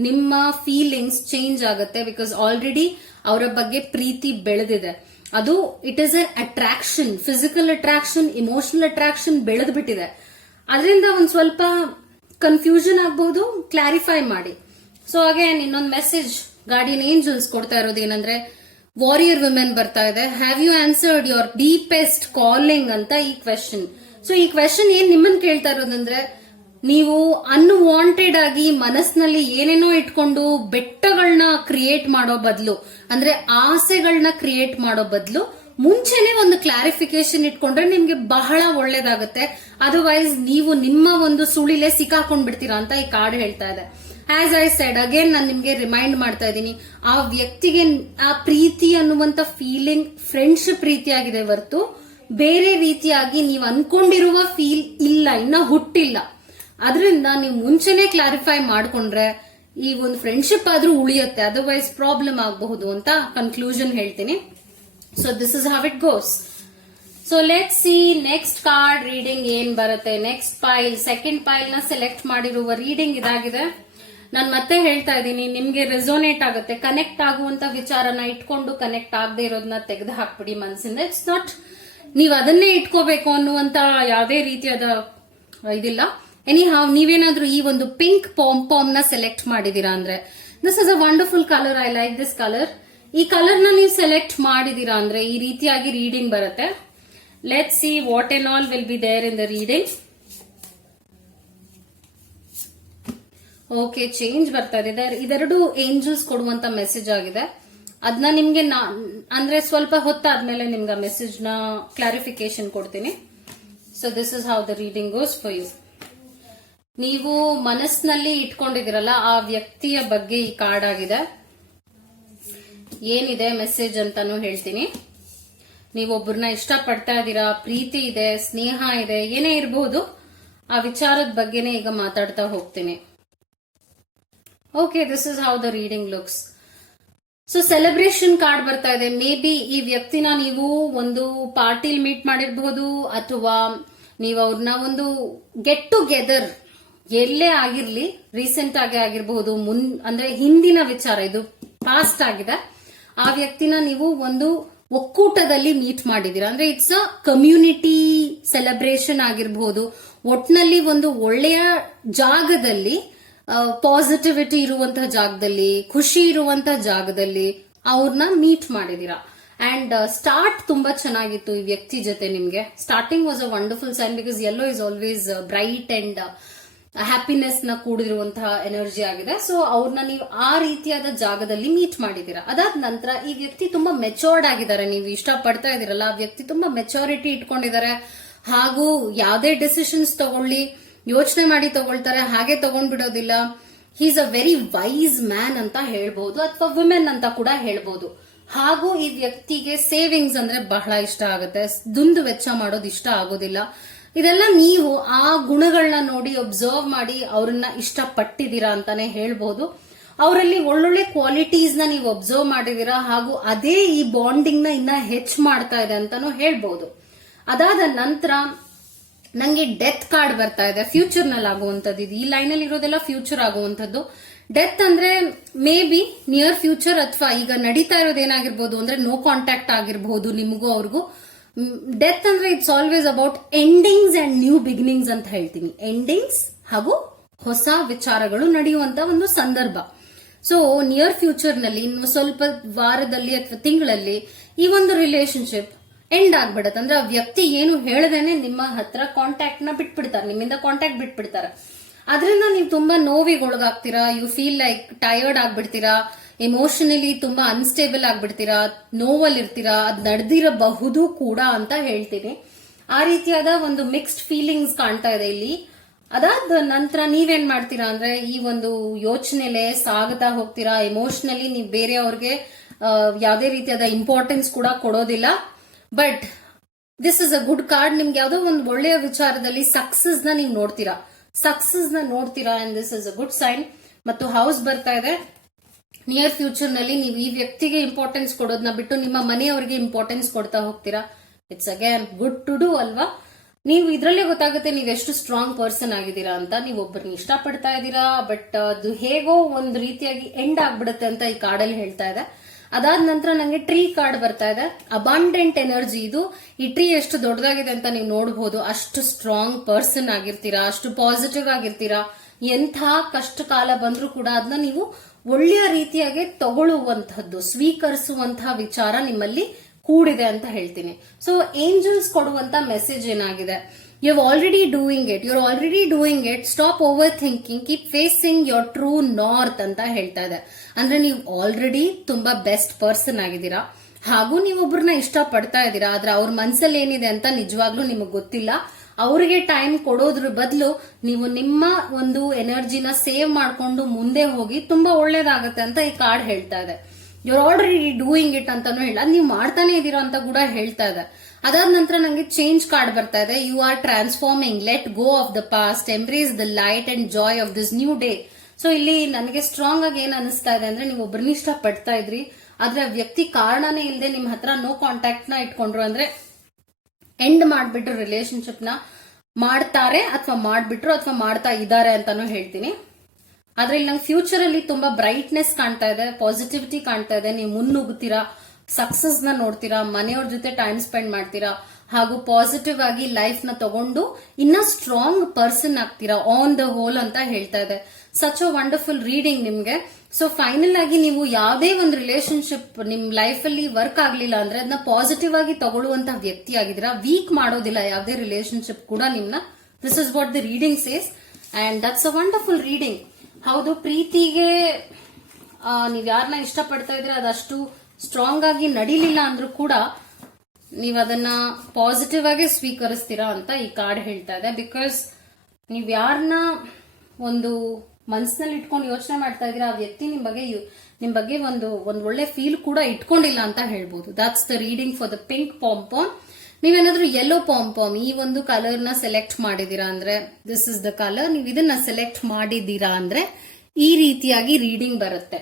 ನಿಮ್ಮ ಫೀಲಿಂಗ್ಸ್ ಚೇಂಜ್ ಆಗುತ್ತೆ. ಬಿಕಾಸ್ ಆಲ್ರೆಡಿ ಅವರ ಬಗ್ಗೆ ಪ್ರೀತಿ ಬೆಳೆದಿದೆ. ಅದು it is a attraction, physical attraction, emotional attraction ಬೆಳೆದು ಬಿಟ್ಟಿದೆ. ಅದರಿಂದ ಒಂದ್ ಸ್ವಲ್ಪ ಕನ್ಫ್ಯೂಷನ್ ಆಗಬಹುದು, ಕ್ಲಾರಿಫೈ ಮಾಡಿ. ಸೊ ಅಗೇನ್ ಇನ್ನೊಂದು ಮೆಸೇಜ್ ಗಾರ್ಡಿಯನ್ ಏಂಜಲ್ಸ್ ಕೊಡ್ತಾ ಇರೋದು ಏನಂದ್ರೆ, ವಾರಿಯರ್ ವುಮೆನ್ ಬರ್ತಾ ಇದೆ. Have you answered your deepest calling ಅಂತ ಈ ಕ್ವೆಶನ್. ಸೊ ಈ ಕ್ವೆಶನ್ ಏನ್ ನಿಮ್ಮನ್ನ ಕೇಳ್ತಾ ಇರೋದಂದ್ರೆ, ನೀವು ಅನ್ವಾಂಟೆಡ್ ಆಗಿ ಮನಸ್ಸಿನಲ್ಲಿ ಏನೇನೋ ಇಟ್ಕೊಂಡು ಬೆಟ್ಟಗಳನ್ನ ಕ್ರಿಯೇಟ್ ಮಾಡೋ ಬದಲು, ಅಂದ್ರೆ ಆಸೆಗಳನ್ನ ಕ್ರಿಯೇಟ್ ಮಾಡೋ ಬದಲು ಮುಂಚೆನೆ ಒಂದು ಕ್ಲಾರಿಫಿಕೇಶನ್ ಇಟ್ಕೊಂಡ್ರೆ ನಿಮ್ಗೆ ಬಹಳ ಒಳ್ಳೇದಾಗುತ್ತೆ. ಅದರ್ವೈಸ್ ನೀವು ನಿಮ್ಮ ಒಂದು ಸುಳಿಲೆ ಸಿಕ್ಕಾಕೊಂಡ್ ಬಿಡ್ತೀರಾ ಅಂತ ಈ ಕಾರ್ಡ್ ಹೇಳ್ತಾ ಇದೆ. ಆಸ್ ಐ ಸೆಡ್ ಅಗೇನ್, ನಾನು ನಿಮ್ಗೆ ರಿಮೈಂಡ್ ಮಾಡ್ತಾ ಇದ್ದೀನಿ, ಆ ವ್ಯಕ್ತಿಗೆ ಆ ಪ್ರೀತಿ ಅನ್ನುವಂತ ಫೀಲಿಂಗ್ ಫ್ರೆಂಡ್ಶಿಪ್ ರೀತಿಯಾಗಿದೆ ಹೊರತು ಬೇರೆ ರೀತಿಯಾಗಿ ನೀವು ಅನ್ಕೊಂಡಿರುವ ಫೀಲ್ ಇಲ್ಲ, ಇನ್ನ ಹುಟ್ಟಿಲ್ಲ. ಅದರಿಂದ ನೀವು ಮುಂಚೆನೆ ಕ್ಲಾರಿಫೈ ಮಾಡ್ಕೊಂಡ್ರೆ ಈ ಒಂದು ಫ್ರೆಂಡ್ಶಿಪ್ ಆದ್ರೂ ಉಳಿಯುತ್ತೆ, ಅದರ್ವೈಸ್ ಪ್ರಾಬ್ಲಮ್ ಆಗಬಹುದು ಅಂತ ಕನ್ಕ್ಲೂಷನ್ ಹೇಳ್ತೀನಿ. So this is how it goes. So let see next card reading ಏನ್ ಬರುತ್ತೆ. ನೆಕ್ಸ್ಟ್ ಪೈಲ್, ಸೆಕೆಂಡ್ ಪೈಲ್ ನ ಸೆಲೆಕ್ಟ್ ಮಾಡಿರುವ ರೀಡಿಂಗ್ ಇದಾಗಿದೆ. ನಾನು ಮತ್ತೆ ಹೇಳ್ತಾ ಇದ್ದೀನಿ, ನಿಮ್ಗೆ ರೆಸೋನೇಟ್ ಆಗುತ್ತೆ, ಕನೆಕ್ಟ್ ಆಗುವಂತ ವಿಚಾರನ ಇಟ್ಕೊಂಡು ಕನೆಕ್ಟ್ ಆಗದೆ ಇರೋದನ್ನ ತೆಗೆದು ಹಾಕ್ಬಿಡಿ ಮನಸ್ಸಿಂದ. ಇಟ್ಸ್ ನಾಟ್ ನೀವ್ ಅದನ್ನೇ ಇಟ್ಕೋಬೇಕು ಅನ್ನುವಂತ ಯಾವುದೇ ರೀತಿಯಾದ ಇದಿಲ್ಲ. ಎನಿ ಹಾವ್, ನೀವೇನಾದ್ರೂ ಈ ಒಂದು ಪಿಂಕ್ ಪಾಮ್ ನ ಸೆಲೆಕ್ಟ್ ಮಾಡಿದೀರಾ ಅಂದ್ರೆ this is a wonderful colour, I like this colour. ಈ ಕಲರ್ ನ ನೀವು ಸೆಲೆಕ್ಟ್ ಮಾಡಿದೀರಾ ಅಂದ್ರೆ ಈ ರೀತಿಯಾಗಿ ರೀಡಿಂಗ್ ಬರುತ್ತೆ. Let see what and all will be there in the reading. Okay, change ಬರ್ತಾ ಇದೆ. ಇದೆರಡು ಏಂಜಲ್ಸ್ ಕೊಡುವಂತ ಮೆಸೇಜ್ ಆಗಿದೆ. ಅದನ್ನ ನಿಮ್ಗೆ ಅಂದ್ರೆ ಸ್ವಲ್ಪ ಹೊತ್ತಾದ್ಮೇಲೆ ನಿಮ್ಗೆ ಮೆಸೇಜ್ ನ ಕ್ಲಾರಿಫಿಕೇಶನ್ ಕೊಡ್ತೀನಿ. So this is how the reading goes for you. ನೀವು ಮನಸ್ಸಿನಲ್ಲಿ ಇಟ್ಕೊಂಡಿದಿರಲ್ಲ ಆ ವ್ಯಕ್ತಿಯ ಬಗ್ಗೆ ಈ ಕಾರ್ಡ್ ಆಗಿದೆ. ಏನಿದೆ ಮೆಸೇಜ್ ಅಂತಾನು ಹೇಳ್ತೀನಿ. ನೀವೊಬ್ಬರನ್ನ ಇಷ್ಟ ಪಡ್ತಾ ಇದ್ದೀರಾ, ಪ್ರೀತಿ ಇದೆ, ಸ್ನೇಹ ಇದೆ, ಏನೇ ಇರಬಹುದು, ಆ ವಿಚಾರದ ಬಗ್ಗೆನೇ ಈಗ ಮಾತಾಡ್ತಾ ಹೋಗ್ತೀನಿ. Okay, this is how the reading looks. So celebration card ಬರ್ತಾ ಇದೆ. ಮೇ ಬಿ ಈ ವ್ಯಕ್ತಿನ ನೀವು ಒಂದು ಪಾರ್ಟಿಲ್ ಮೀಟ್ ಮಾಡಿರಬಹುದು, ಅಥವಾ ನೀವು ಅವ್ರನ್ನ ಒಂದು ಗೆಟ್ ಟುಗೆದರ್ ಎಲ್ಲೇ ಆಗಿರ್ಲಿ, ರೀಸೆಂಟ್ ಆಗಿ ಆಗಿರಬಹುದು, ಅಂದ್ರೆ ಹಿಂದಿನ ವಿಚಾರ, ಇದು ಪಾಸ್ಟ್ ಆಗಿದೆ. ಆ ವ್ಯಕ್ತಿನ ನೀವು ಒಂದು ಒಕ್ಕೂಟದಲ್ಲಿ ಮೀಟ್ ಮಾಡಿದೀರಾ ಅಂದ್ರೆ ಇಟ್ಸ್ ಅ ಕಮ್ಯುನಿಟಿ ಸೆಲೆಬ್ರೇಷನ್ ಆಗಿರಬಹುದು. ಒಟ್ನಲ್ಲಿ ಒಂದು ಒಳ್ಳೆಯ ಜಾಗದಲ್ಲಿ, ಪಾಸಿಟಿವಿಟಿ ಇರುವಂತಹ ಜಾಗದಲ್ಲಿ, ಖುಷಿ ಇರುವಂತಹ ಜಾಗದಲ್ಲಿ ಅವ್ರನ್ನ ಮೀಟ್ ಮಾಡಿದೀರಾ. ಅಂಡ್ ಸ್ಟಾರ್ಟ್ ತುಂಬಾ ಚೆನ್ನಾಗಿತ್ತು ಈ ವ್ಯಕ್ತಿ ಜೊತೆ ನಿಮ್ಗೆ. Starting was a wonderful sign, because yellow is always bright and happiness ನ ಕೂಡಿರುವಂತಹ ಎನರ್ಜಿ ಆಗಿದೆ. ಸೊ ಅವ್ರನ್ನ ನೀವು ಆ ರೀತಿಯಾದ ಜಾಗದಲ್ಲಿ ಮೀಟ್ ಮಾಡಿದೀರಾ. ಅದಾದ ನಂತರ ಈ ವ್ಯಕ್ತಿ ತುಂಬಾ ಮೆಚೋರ್ಡ್ ಆಗಿದ್ದಾರೆ. ನೀವು ಇಷ್ಟ ಪಡ್ತಾ ಇದೀರಲ್ಲ, ಆ ವ್ಯಕ್ತಿ ತುಂಬಾ ಮೆಚೋರಿಟಿ ಇಟ್ಕೊಂಡಿದ್ದಾರೆ. ಹಾಗೂ ಯಾವುದೇ ಡಿಸಿಷನ್ಸ್ ತಗೊಳ್ಳಿ, ಯೋಚನೆ ಮಾಡಿ ತಗೊಳ್ತಾರೆ, ಹಾಗೆ ತಗೊಂಡ್ಬಿಡೋದಿಲ್ಲ. He is a very wise man ಅಂತ ಹೇಳ್ಬಹುದು, ಅಥವಾ ವುಮೆನ್ ಅಂತ ಕೂಡ ಹೇಳ್ಬಹುದು. ಹಾಗೂ ಈ ವ್ಯಕ್ತಿಗೆ ಸೇವಿಂಗ್ಸ್ ಅಂದ್ರೆ ಬಹಳ ಇಷ್ಟ ಆಗುತ್ತೆ, ದುಂದು ವೆಚ್ಚ ಮಾಡೋದು ಇಷ್ಟ ಆಗೋದಿಲ್ಲ. ಇದೆಲ್ಲ ನೀವು ಆ ಗುಣಗಳನ್ನ ನೋಡಿ ಒಬ್ಸರ್ವ್ ಮಾಡಿ ಅವ್ರನ್ನ ಇಷ್ಟ ಪಟ್ಟಿದ್ದೀರಾ ಅಂತಾನೆ ಹೇಳ್ಬಹುದು. ಅವರಲ್ಲಿ ಒಳ್ಳೊಳ್ಳೆ ಕ್ವಾಲಿಟೀಸ್ ನ ನೀವು ಒಬ್ಸರ್ವ್ ಮಾಡಿದೀರಾ, ಹಾಗೂ ಅದೇ ಈ ಬಾಂಡಿಂಗ್ ನ ಇನ್ನ ಹೆಚ್ಚು ಮಾಡ್ತಾ ಇದೆ ಅಂತಾನು ಹೇಳ್ಬಹುದು. ಅದಾದ ನಂತರ ನಂಗೆ ಡೆತ್ ಕಾರ್ಡ್ ಬರ್ತಾ ಇದೆ. ಫ್ಯೂಚರ್ ನಲ್ಲಿ ಆಗುವಂತದ್ದು ಇದು. ಈ ಲೈನ್ ಅಲ್ಲಿ ಇರೋದೆಲ್ಲ ಫ್ಯೂಚರ್ ಆಗುವಂತದ್ದು. ಡೆತ್ ಅಂದ್ರೆ ಮೇ ಬಿ ನಿಯರ್ ಫ್ಯೂಚರ್, ಅಥವಾ ಈಗ ನಡೀತಾ ಇರೋದೇನಾಗಿರ್ಬೋದು ಅಂದ್ರೆ ನೋ ಕಾಂಟ್ಯಾಕ್ಟ್ ಆಗಿರ್ಬಹುದು ನಿಮಗೂ ಅವ್ರಿಗೂ. ಡೆತ್ ಅಂದ್ರೆ it's always about endings and new beginnings ಅಂತ ಹೇಳ್ತೀನಿ. ಎಂಡಿಂಗ್ಸ್ ಹಾಗೂ ಹೊಸ ವಿಚಾರಗಳು ನಡೆಯುವಂತ ಒಂದು ಸಂದರ್ಭ. ಸೊ ನಿಯರ್ ಫ್ಯೂಚರ್ ನಲ್ಲಿ ಇನ್ನು ಸ್ವಲ್ಪ ವಾರದಲ್ಲಿ ಅಥವಾ ತಿಂಗಳಲ್ಲಿ ಈ ಒಂದು ರಿಲೇಶನ್ಶಿಪ್ ಎಂಡ್ ಆಗ್ಬಿಡತ್ತೆ. ಅಂದ್ರೆ ಆ ವ್ಯಕ್ತಿ ಏನು ಹೇಳದೇನೆ ನಿಮ್ಮ ಹತ್ರ ಕಾಂಟ್ಯಾಕ್ಟ್ ನ ಬಿಟ್ಬಿಡ್ತಾರೆ, ನಿಮ್ಮಿಂದ ಕಾಂಟ್ಯಾಕ್ಟ್ ಬಿಟ್ಬಿಡ್ತಾರೆ. ಅದರಿಂದ ನೀವು ತುಂಬಾ ನೋವಿಗೆ ಒಳಗಾಗ್ತೀರಾ. ಯು ಫೀಲ್ ಲೈಕ್ ಟಯರ್ಡ್ ಆಗ್ಬಿಡ್ತೀರಾ, ಎಮೋಷನಲಿ ತುಂಬಾ ಅನ್ಸ್ಟೇಬಲ್ ಆಗ್ಬಿಡ್ತೀರಾ, ನೋವಲ್ಲಿರ್ತೀರಾ. ಅದ್ ನಡೆದಿರಬಹುದು ಕೂಡ ಅಂತ ಹೇಳ್ತೀನಿ. ಆ ರೀತಿಯಾದ ಒಂದು ಮಿಕ್ಸ್ಡ್ ಫೀಲಿಂಗ್ಸ್ ಕಾಣ್ತಾ ಇದೆ ಇಲ್ಲಿ. ಅದಾದ ನಂತರ ನೀವೇನ್ ಮಾಡ್ತೀರಾ ಅಂದ್ರೆ ಈ ಒಂದು ಯೋಚನೆಲೆ ಸಾಗುತ್ತಾ ಹೋಗ್ತೀರಾ. ಎಮೋಷನಲಿ ನೀವು ಬೇರೆಯವ್ರಿಗೆ ಯಾವುದೇ ರೀತಿಯಾದ ಇಂಪಾರ್ಟೆನ್ಸ್ ಕೂಡ ಕೊಡೋದಿಲ್ಲ. But this is a good card. ನಿಮ್ಗೆ ಯಾವ್ದೋ ಒಂದು ಒಳ್ಳೆಯ ವಿಚಾರದಲ್ಲಿ ಸಕ್ಸಸ್ ನ ನೀವು ನೋಡ್ತೀರಾ, and this is a good sign. ಮತ್ತು ಹೌಸ್ ಬರ್ತಾ ಇದೆ. ನಿಯರ್ ಫ್ಯೂಚರ್ ನಲ್ಲಿ ನೀವು ಈ ವ್ಯಕ್ತಿಗೆ ಇಂಪಾರ್ಟೆನ್ಸ್ ಕೊಡೋದನ್ನ ಬಿಟ್ಟು ನಿಮ್ಮ ಮನೆಯವರಿಗೆ ಇಂಪಾರ್ಟೆನ್ಸ್ ಕೊಡ್ತಾ ಹೋಗ್ತೀರಾ. It's again good to do ಅಲ್ವಾ. ನೀವು ಇದ್ರಲ್ಲೇ ಗೊತ್ತಾಗುತ್ತೆ ನೀವು ಎಷ್ಟು ಸ್ಟ್ರಾಂಗ್ ಪರ್ಸನ್ ಆಗಿದ್ದೀರಾ ಅಂತ. ನೀವು ಒಬ್ಬರನ್ನ ಇಷ್ಟ ಪಡ್ತಾ ಇದ್ದೀರಾ, ಬಟ್ ಅದು ಹೇಗೋ ಒಂದು ರೀತಿಯಾಗಿ ಎಂಡ್ ಆಗ್ಬಿಡುತ್ತೆ ಅಂತ ಈ ಕಾರ್ಡಲ್ಲಿ ಹೇಳ್ತಾ ಇದೆ. ಅದಾದ ನಂತರ ನಂಗೆ ಟ್ರೀ ಕಾರ್ಡ್ ಬರ್ತಾ ಇದೆ. ಅಬಂಡೆಂಟ್ ಎನರ್ಜಿ ಇದು. ಈ ಟ್ರೀ ಎಷ್ಟು ದೊಡ್ಡದಾಗಿದೆ ಅಂತ ನೀವು ನೋಡಬಹುದು. ಅಷ್ಟು ಸ್ಟ್ರಾಂಗ್ ಪರ್ಸನ್ ಆಗಿರ್ತೀರಾ, ಅಷ್ಟು ಪಾಸಿಟಿವ್ ಆಗಿರ್ತೀರಾ. ಎಂಥ ಕಷ್ಟ ಕಾಲ ಬಂದ್ರೂ ಕೂಡ ಅದನ್ನ ನೀವು ಒಳ್ಳೆಯ ರೀತಿಯಾಗಿ ತಗೊಳ್ಳುವಂತಹದ್ದು, ಸ್ವೀಕರಿಸುವಂತಹ ವಿಚಾರ ನಿಮ್ಮಲ್ಲಿ ಕೂಡಿದೆ ಅಂತ ಹೇಳ್ತೀನಿ. ಸೊ ಏಂಜಲ್ಸ್ ಕೊಡುವಂತ ಮೆಸೇಜ್ ಏನಾಗಿದೆ, you're already doing it, stop overthinking, keep facing your true north ಅಂತ ಹೇಳ್ತಾ ಇದೆ. ಅಂದ್ರೆ ನೀವು ಆಲ್ರೆಡಿ ತುಂಬಾ ಬೆಸ್ಟ್ ಪರ್ಸನ್ ಆಗಿದ್ದೀರಾ, ಹಾಗೂ ನೀವೊಬ್ಬರನ್ನ ಇಷ್ಟ ಪಡ್ತಾ ಇದ್ದೀರಾ. ಆದ್ರೆ ಅವ್ರ ಮನ್ಸಲ್ಲಿ ಏನಿದೆ ಅಂತ ನಿಜವಾಗ್ಲೂ ನಿಮಗ್ ಗೊತ್ತಿಲ್ಲ. ಅವ್ರಿಗೆ ಟೈಮ್ ಕೊಡೋದ್ರ ಬದಲು ನೀವು ನಿಮ್ಮ ಒಂದು ಎನರ್ಜಿನ ಸೇವ್ ಮಾಡ್ಕೊಂಡು ಮುಂದೆ ಹೋಗಿ ತುಂಬಾ ಒಳ್ಳೇದಾಗತ್ತೆ ಅಂತ ಈ ಕಾರ್ಡ್ ಹೇಳ್ತಾ ಇದೆ. you're already doing it ಅಂತಾನು ಹೇಳ, ನೀವು ಮಾಡ್ತಾನೆ ಇದೀರಾ ಅಂತ ಕೂಡ ಹೇಳ್ತಾ ಇದೆ. ಅದಾದ ನಂತರ ನಂಗೆ ಚೇಂಜ್ ಕಾರ್ಡ್ ಬರ್ತಾ ಇದೆ. You are transforming, let go of the past, embrace the light and joy of this new day. So ಇಲ್ಲಿ ನನಗೆ ಸ್ಟ್ರಾಂಗ್ ಆಗಿ ಏನ್ ಅನಿಸ್ತಾ ಇದೆ ಅಂದ್ರೆ, ನೀವು ಒಬ್ಬರನ್ನ ಇಷ್ಟ ಪಡ್ತಾ ಇದ್ರಿ, ಆದ್ರೆ ಆ ವ್ಯಕ್ತಿ ಕಾರಣನೇ ಇಲ್ಲದೆ ನಿಮ್ ಹತ್ರ ನೋ ಕಾಂಟ್ಯಾಕ್ಟ್ ನ ಇಟ್ಕೊಂಡ್ರು, ಅಂದ್ರೆ ಎಂಡ್ ಮಾಡ್ಬಿಟ್ರು ರಿಲೇಶನ್ಶಿಪ್ ನ, ಮಾಡ್ತಾರೆ ಅಥವಾ ಮಾಡ್ಬಿಟ್ರು ಅಥವಾ ಮಾಡ್ತಾ ಇದ್ದಾರೆ ಅಂತಾನು ಹೇಳ್ತೀನಿ. ಆದ್ರೆ ಇಲ್ಲಿ ನಂಗೆ ಫ್ಯೂಚರ್ ಅಲ್ಲಿ ತುಂಬಾ ಬ್ರೈಟ್ನೆಸ್ ಕಾಣ್ತಾ ಇದೆ, ಪಾಸಿಟಿವಿಟಿ ಕಾಣ್ತಾ ಇದೆ. ನೀವು ಮುನ್ನುಗ್ಗುತ್ತೀರಾ, ಸಕ್ಸಸ್ ನ ನೋಡ್ತೀರಾ, ಮನೆಯವ್ರ ಜೊತೆ ಟೈಮ್ ಸ್ಪೆಂಡ್ ಮಾಡ್ತೀರಾ, ಹಾಗೂ ಪಾಸಿಟಿವ್ ಆಗಿ ಲೈಫ್ ನ ತಗೊಂಡು ಇನ್ನ ಸ್ಟ್ರಾಂಗ್ ಪರ್ಸನ್ ಆಗ್ತೀರಾ ಆನ್ ದ ಹೋಲ್ ಅಂತ ಹೇಳ್ತಾ ಇದೆ. ಸಚ್ ಅ ವಂಡರ್ಫುಲ್ ರೀಡಿಂಗ್ ನಿಮ್ಗೆ. ಸೊ ಫೈನಲ್ ಆಗಿ ನೀವು ಯಾವುದೇ ಒಂದು ರಿಲೇಶನ್ಶಿಪ್ ನಿಮ್ ಲೈಫ್ ಅಲ್ಲಿ ವರ್ಕ್ ಆಗ್ಲಿಲ್ಲ ಅಂದ್ರೆ ಅದನ್ನ ಪಾಸಿಟಿವ್ ಆಗಿ ತಗೊಳ್ಳುವಂತ ವ್ಯಕ್ತಿ ಆಗಿದ್ದೀರಾ, ವೀಕ್ ಮಾಡೋದಿಲ್ಲ ಯಾವುದೇ ರಿಲೇಶನ್ಶಿಪ್ ಕೂಡ ನಿಮ್ನ. This is what the reading says and that's a wonderful reading. ಹೌದು, ಪ್ರೀತಿಗೆ ನೀವ್ ಯಾರನ್ನ ಇಷ್ಟಪಡ್ತಾ ಇದ್ರೆ ಅದಷ್ಟು ಸ್ಟ್ರಾಂಗ್ ಆಗಿ ನಡೀಲಿಲ್ಲ ಅಂದ್ರೂ ಕೂಡ ನೀವ್ ಅದನ್ನ ಪಾಸಿಟಿವ್ ಆಗಿ ಸ್ವೀಕರಿಸ್ತೀರಾ ಅಂತ ಈ ಕಾರ್ಡ್ ಹೇಳ್ತಾ ಇದೆ. ಬಿಕಾಸ್ ನೀವ್ ಯಾರನ್ನ ಒಂದು ಮನ್ಸಿನಲ್ಲಿ ಇಟ್ಕೊಂಡು ಯೋಚನೆ ಮಾಡ್ತಾ ಇದೀರಾ, ಆ ವ್ಯಕ್ತಿ ನಿಮ್ ಬಗ್ಗೆ ಒಂದು ಒಳ್ಳೆ ಫೀಲ್ ಕೂಡ ಇಟ್ಕೊಂಡಿಲ್ಲ ಅಂತ ಹೇಳ್ಬೋದು. That's the reading for the pink pompom. ನೀವೇನಾದ್ರೂ ಯೆಲ್ಲೋ ಪಾಂಪಾಮ್ ಈ ಒಂದು ಕಲರ್ ನ ಸೆಲೆಕ್ಟ್ ಮಾಡಿದೀರಾ ಅಂದ್ರೆ, ದಿಸ್ ಇಸ್ ದ ಕಲರ್, ನೀವು ಇದನ್ನ ಸೆಲೆಕ್ಟ್ ಮಾಡಿದೀರಾ ಅಂದ್ರೆ ಈ ರೀತಿಯಾಗಿ ರೀಡಿಂಗ್ ಬರುತ್ತೆ.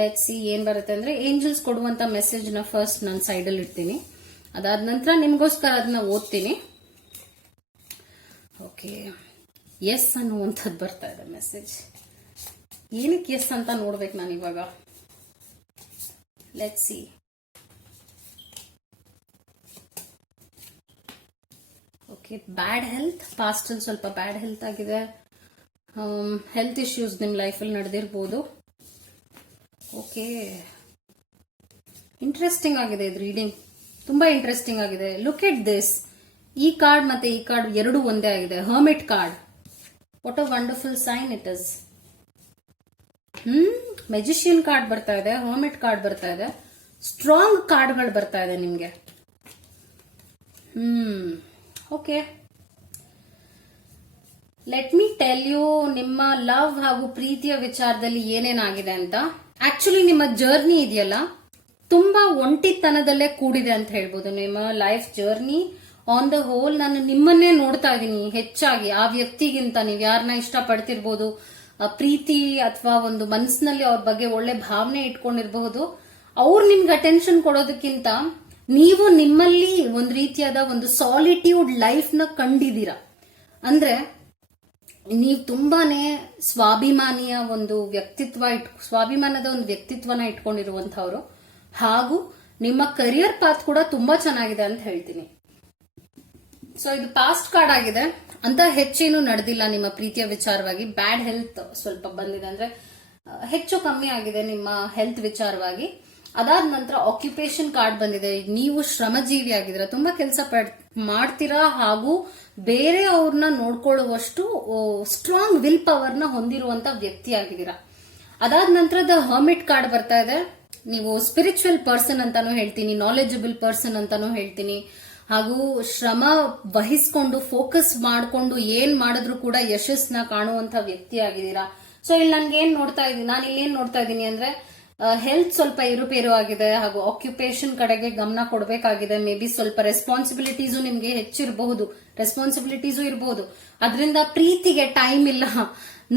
ಲೆಟ್ಸ್ ಸಿ ಏನ್ ಬರುತ್ತೆ ಅಂದ್ರೆ, ಏಂಜಲ್ಸ್ ಕೊಡುವಂತ ಮೆಸೇಜ್ ನ ಫಸ್ಟ್ ನಾನು ಸೈಡ್ ಅಲ್ಲಿ ಇಡ್ತೀನಿ. ಅದಾದ ನಂತರ ನಿಮ್ಗೋಸ್ಕರ ಅದನ್ನ ಓದ್ತೀನಿ. ಓಕೆ, ಎಸ್ ಅನ್ನುವಂಥದ್ದು ಬರ್ತಾ ಇದೆ ಮೆಸೇಜ್. ಏನಕ್ಕೆ ಎಸ್ ಅಂತ ನೋಡ್ಬೇಕು ನಾನು ಇವಾಗ. Let's see. Okay, bad health, past ಅಲ್ಲಿ ಸ್ವಲ್ಪ ಬ್ಯಾಡ್ ಹೆಲ್ತ್ ಆಗಿದೆ, ಹೆಲ್ತ್ ಇಶ್ಯೂಸ್ ನಿಮ್ ಲೈಫ್ ಅಲ್ಲಿ ನಡೆದಿರ್ಬೋದು. ಓಕೆ, ಇಂಟ್ರೆಸ್ಟಿಂಗ್ ಆಗಿದೆ ಇದು ರೀಡಿಂಗ್, ತುಂಬಾ ಇಂಟ್ರೆಸ್ಟಿಂಗ್ ಆಗಿದೆ. ಲುಕ್ ಎಟ್ ದಿಸ್, ಈ ಕಾರ್ಡ್ ಮತ್ತೆ ಈ ಕಾರ್ಡ್ ಎರಡು ಒಂದೇ ಆಗಿದೆ. Hermit card, what a wonderful sign it is. Magician card ಬರ್ತಾ ಇದೆ, ಹರ್ಮಿಟ್ ಕಾರ್ಡ್ ಬರ್ತಾ ಇದೆ, ಸ್ಟ್ರಾಂಗ್ ಕಾರ್ಡ್ಗಳು ಬರ್ತಾ ಇದೆ ನಿಮ್ಗೆ. Okay, let me tell you ನಿಮ್ಮ ಲವ್ ಹಾಗೂ ಪ್ರೀತಿಯ ವಿಚಾರದಲ್ಲಿ ಏನೇನಾಗಿದೆ ಅಂತ. ಆಕ್ಚುಲಿ ನಿಮ್ಮ ಜರ್ನಿ ಇದೆಯಲ್ಲ ತುಂಬಾ ಒಂಟಿತನದಲ್ಲೇ ಕೂಡಿದೆ ಅಂತ ಹೇಳ್ಬೋದು. ನಿಮ್ಮ life journey on the whole ನಾನು ನಿಮ್ಮನ್ನೇ ನೋಡ್ತಾ ಇದ್ದೀನಿ ಹೆಚ್ಚಾಗಿ, ಆ ವ್ಯಕ್ತಿಗಿಂತ. ನೀವ್ ಯಾರನ್ನ ಇಷ್ಟ ಪಡ್ತಿರ್ಬೋದು, ಪ್ರೀತಿ ಅಥವಾ ಒಂದು ಮನಸ್ಸಿನಲ್ಲಿ ಅವ್ರ ಬಗ್ಗೆ ಒಳ್ಳೆ ಭಾವನೆ ಇಟ್ಕೊಂಡಿರಬಹುದು. ಅವ್ರು ನಿಮ್ಗೆ ಅಟೆನ್ಷನ್ ಕೊಡೋದಕ್ಕಿಂತ ನೀವು ನಿಮ್ಮಲ್ಲಿ ಒಂದು ರೀತಿಯಾದ ಒಂದು ಸಾಲಿಟ್ಯೂಡ್ ಲೈಫ್ ನ ಕಂಡಿದ್ದೀರಾ. ಅಂದ್ರೆ ನೀವು ತುಂಬಾನೇ ಸ್ವಾಭಿಮಾನದ ಒಂದು ವ್ಯಕ್ತಿತ್ವನ ಇಟ್ಕೊಂಡಿರುವಂತವ್ರು, ಹಾಗೂ ನಿಮ್ಮ ಕರಿಯರ್ ಪಾತ್ ಕೂಡ ತುಂಬಾ ಚೆನ್ನಾಗಿದೆ ಅಂತ ಹೇಳ್ತೀನಿ. ಸೊ ಇದು ಪಾಸ್ಟ್ ಕಾರ್ಡ್ ಆಗಿದೆ ಅಂತ ಹೆಚ್ಚೇನು ನಡೆದಿಲ್ಲ ನಿಮ್ಮ ಪ್ರೀತಿಯ ವಿಚಾರವಾಗಿ. ಬ್ಯಾಡ್ ಹೆಲ್ತ್ ಸ್ವಲ್ಪ ಬಂದಿದೆ, ಅಂದ್ರೆ ಹೆಚ್ಚು ಕಮ್ಮಿ ಆಗಿದೆ ನಿಮ್ಮ ಹೆಲ್ತ್ ವಿಚಾರವಾಗಿ. ಅದಾದ ನಂತರ ಆಕ್ಯುಪೇಷನ್ ಕಾರ್ಡ್ ಬಂದಿದೆ. ನೀವು ಶ್ರಮಜೀವಿ ಆಗಿದ್ದೀರಾ, ತುಂಬಾ ಕೆಲಸ ಮಾಡ್ತೀರಾ, ಹಾಗೂ ಬೇರೆ ಅವ್ರನ್ನ ನೋಡ್ಕೊಳ್ಳುವಷ್ಟು ಸ್ಟ್ರಾಂಗ್ ವಿಲ್ ಪವರ್ ನ ಹೊಂದಿರುವಂತ ವ್ಯಕ್ತಿ ಆಗಿದ್ದೀರಾ. ಅದಾದ ನಂತರ ದ ಹರ್ಮಿಟ್ ಕಾರ್ಡ್ ಬರ್ತಾ ಇದೆ. ನೀವು ಸ್ಪಿರಿಚುವಲ್ ಪರ್ಸನ್ ಅಂತಾನು ಹೇಳ್ತೀನಿ, ನಾಲೆಜಬಲ್ ಪರ್ಸನ್ ಅಂತಾನು ಹೇಳ್ತೀನಿ, ಹಾಗೂ ಶ್ರಮ ವಹಿಸ್ಕೊಂಡು ಫೋಕಸ್ ಮಾಡ್ಕೊಂಡು ಏನ್ ಮಾಡಿದ್ರು ಕೂಡ ಯಶಸ್ಸನ್ನ ಕಾಣುವಂತ ವ್ಯಕ್ತಿ ಆಗಿದ್ದೀರಾ. ಸೊ ಇಲ್ಲಿ ನಾನು ಇಲ್ಲಿ ಏನ್ ನೋಡ್ತಾ ಇದ್ದೀನಿ ಅಂದ್ರೆ, ಹೆಲ್ತ್ ಸ್ವಲ್ಪ ಏರುಪೇರು ಆಗಿದೆ, ಹಾಗೂ ಆಕ್ಯುಪೇಷನ್ ಕಡೆಗೆ ಗಮನ ಕೊಡಬೇಕಾಗಿದೆ. ಮೇ ಬಿ ಸ್ವಲ್ಪ ರೆಸ್ಪಾನ್ಸಿಬಿಲಿಟೀಸು ನಿಮ್ಗೆ ಹೆಚ್ಚಿರಬಹುದು, ಇರಬಹುದು. ಅದರಿಂದ ಪ್ರೀತಿಗೆ ಟೈಮ್ ಇಲ್ಲ,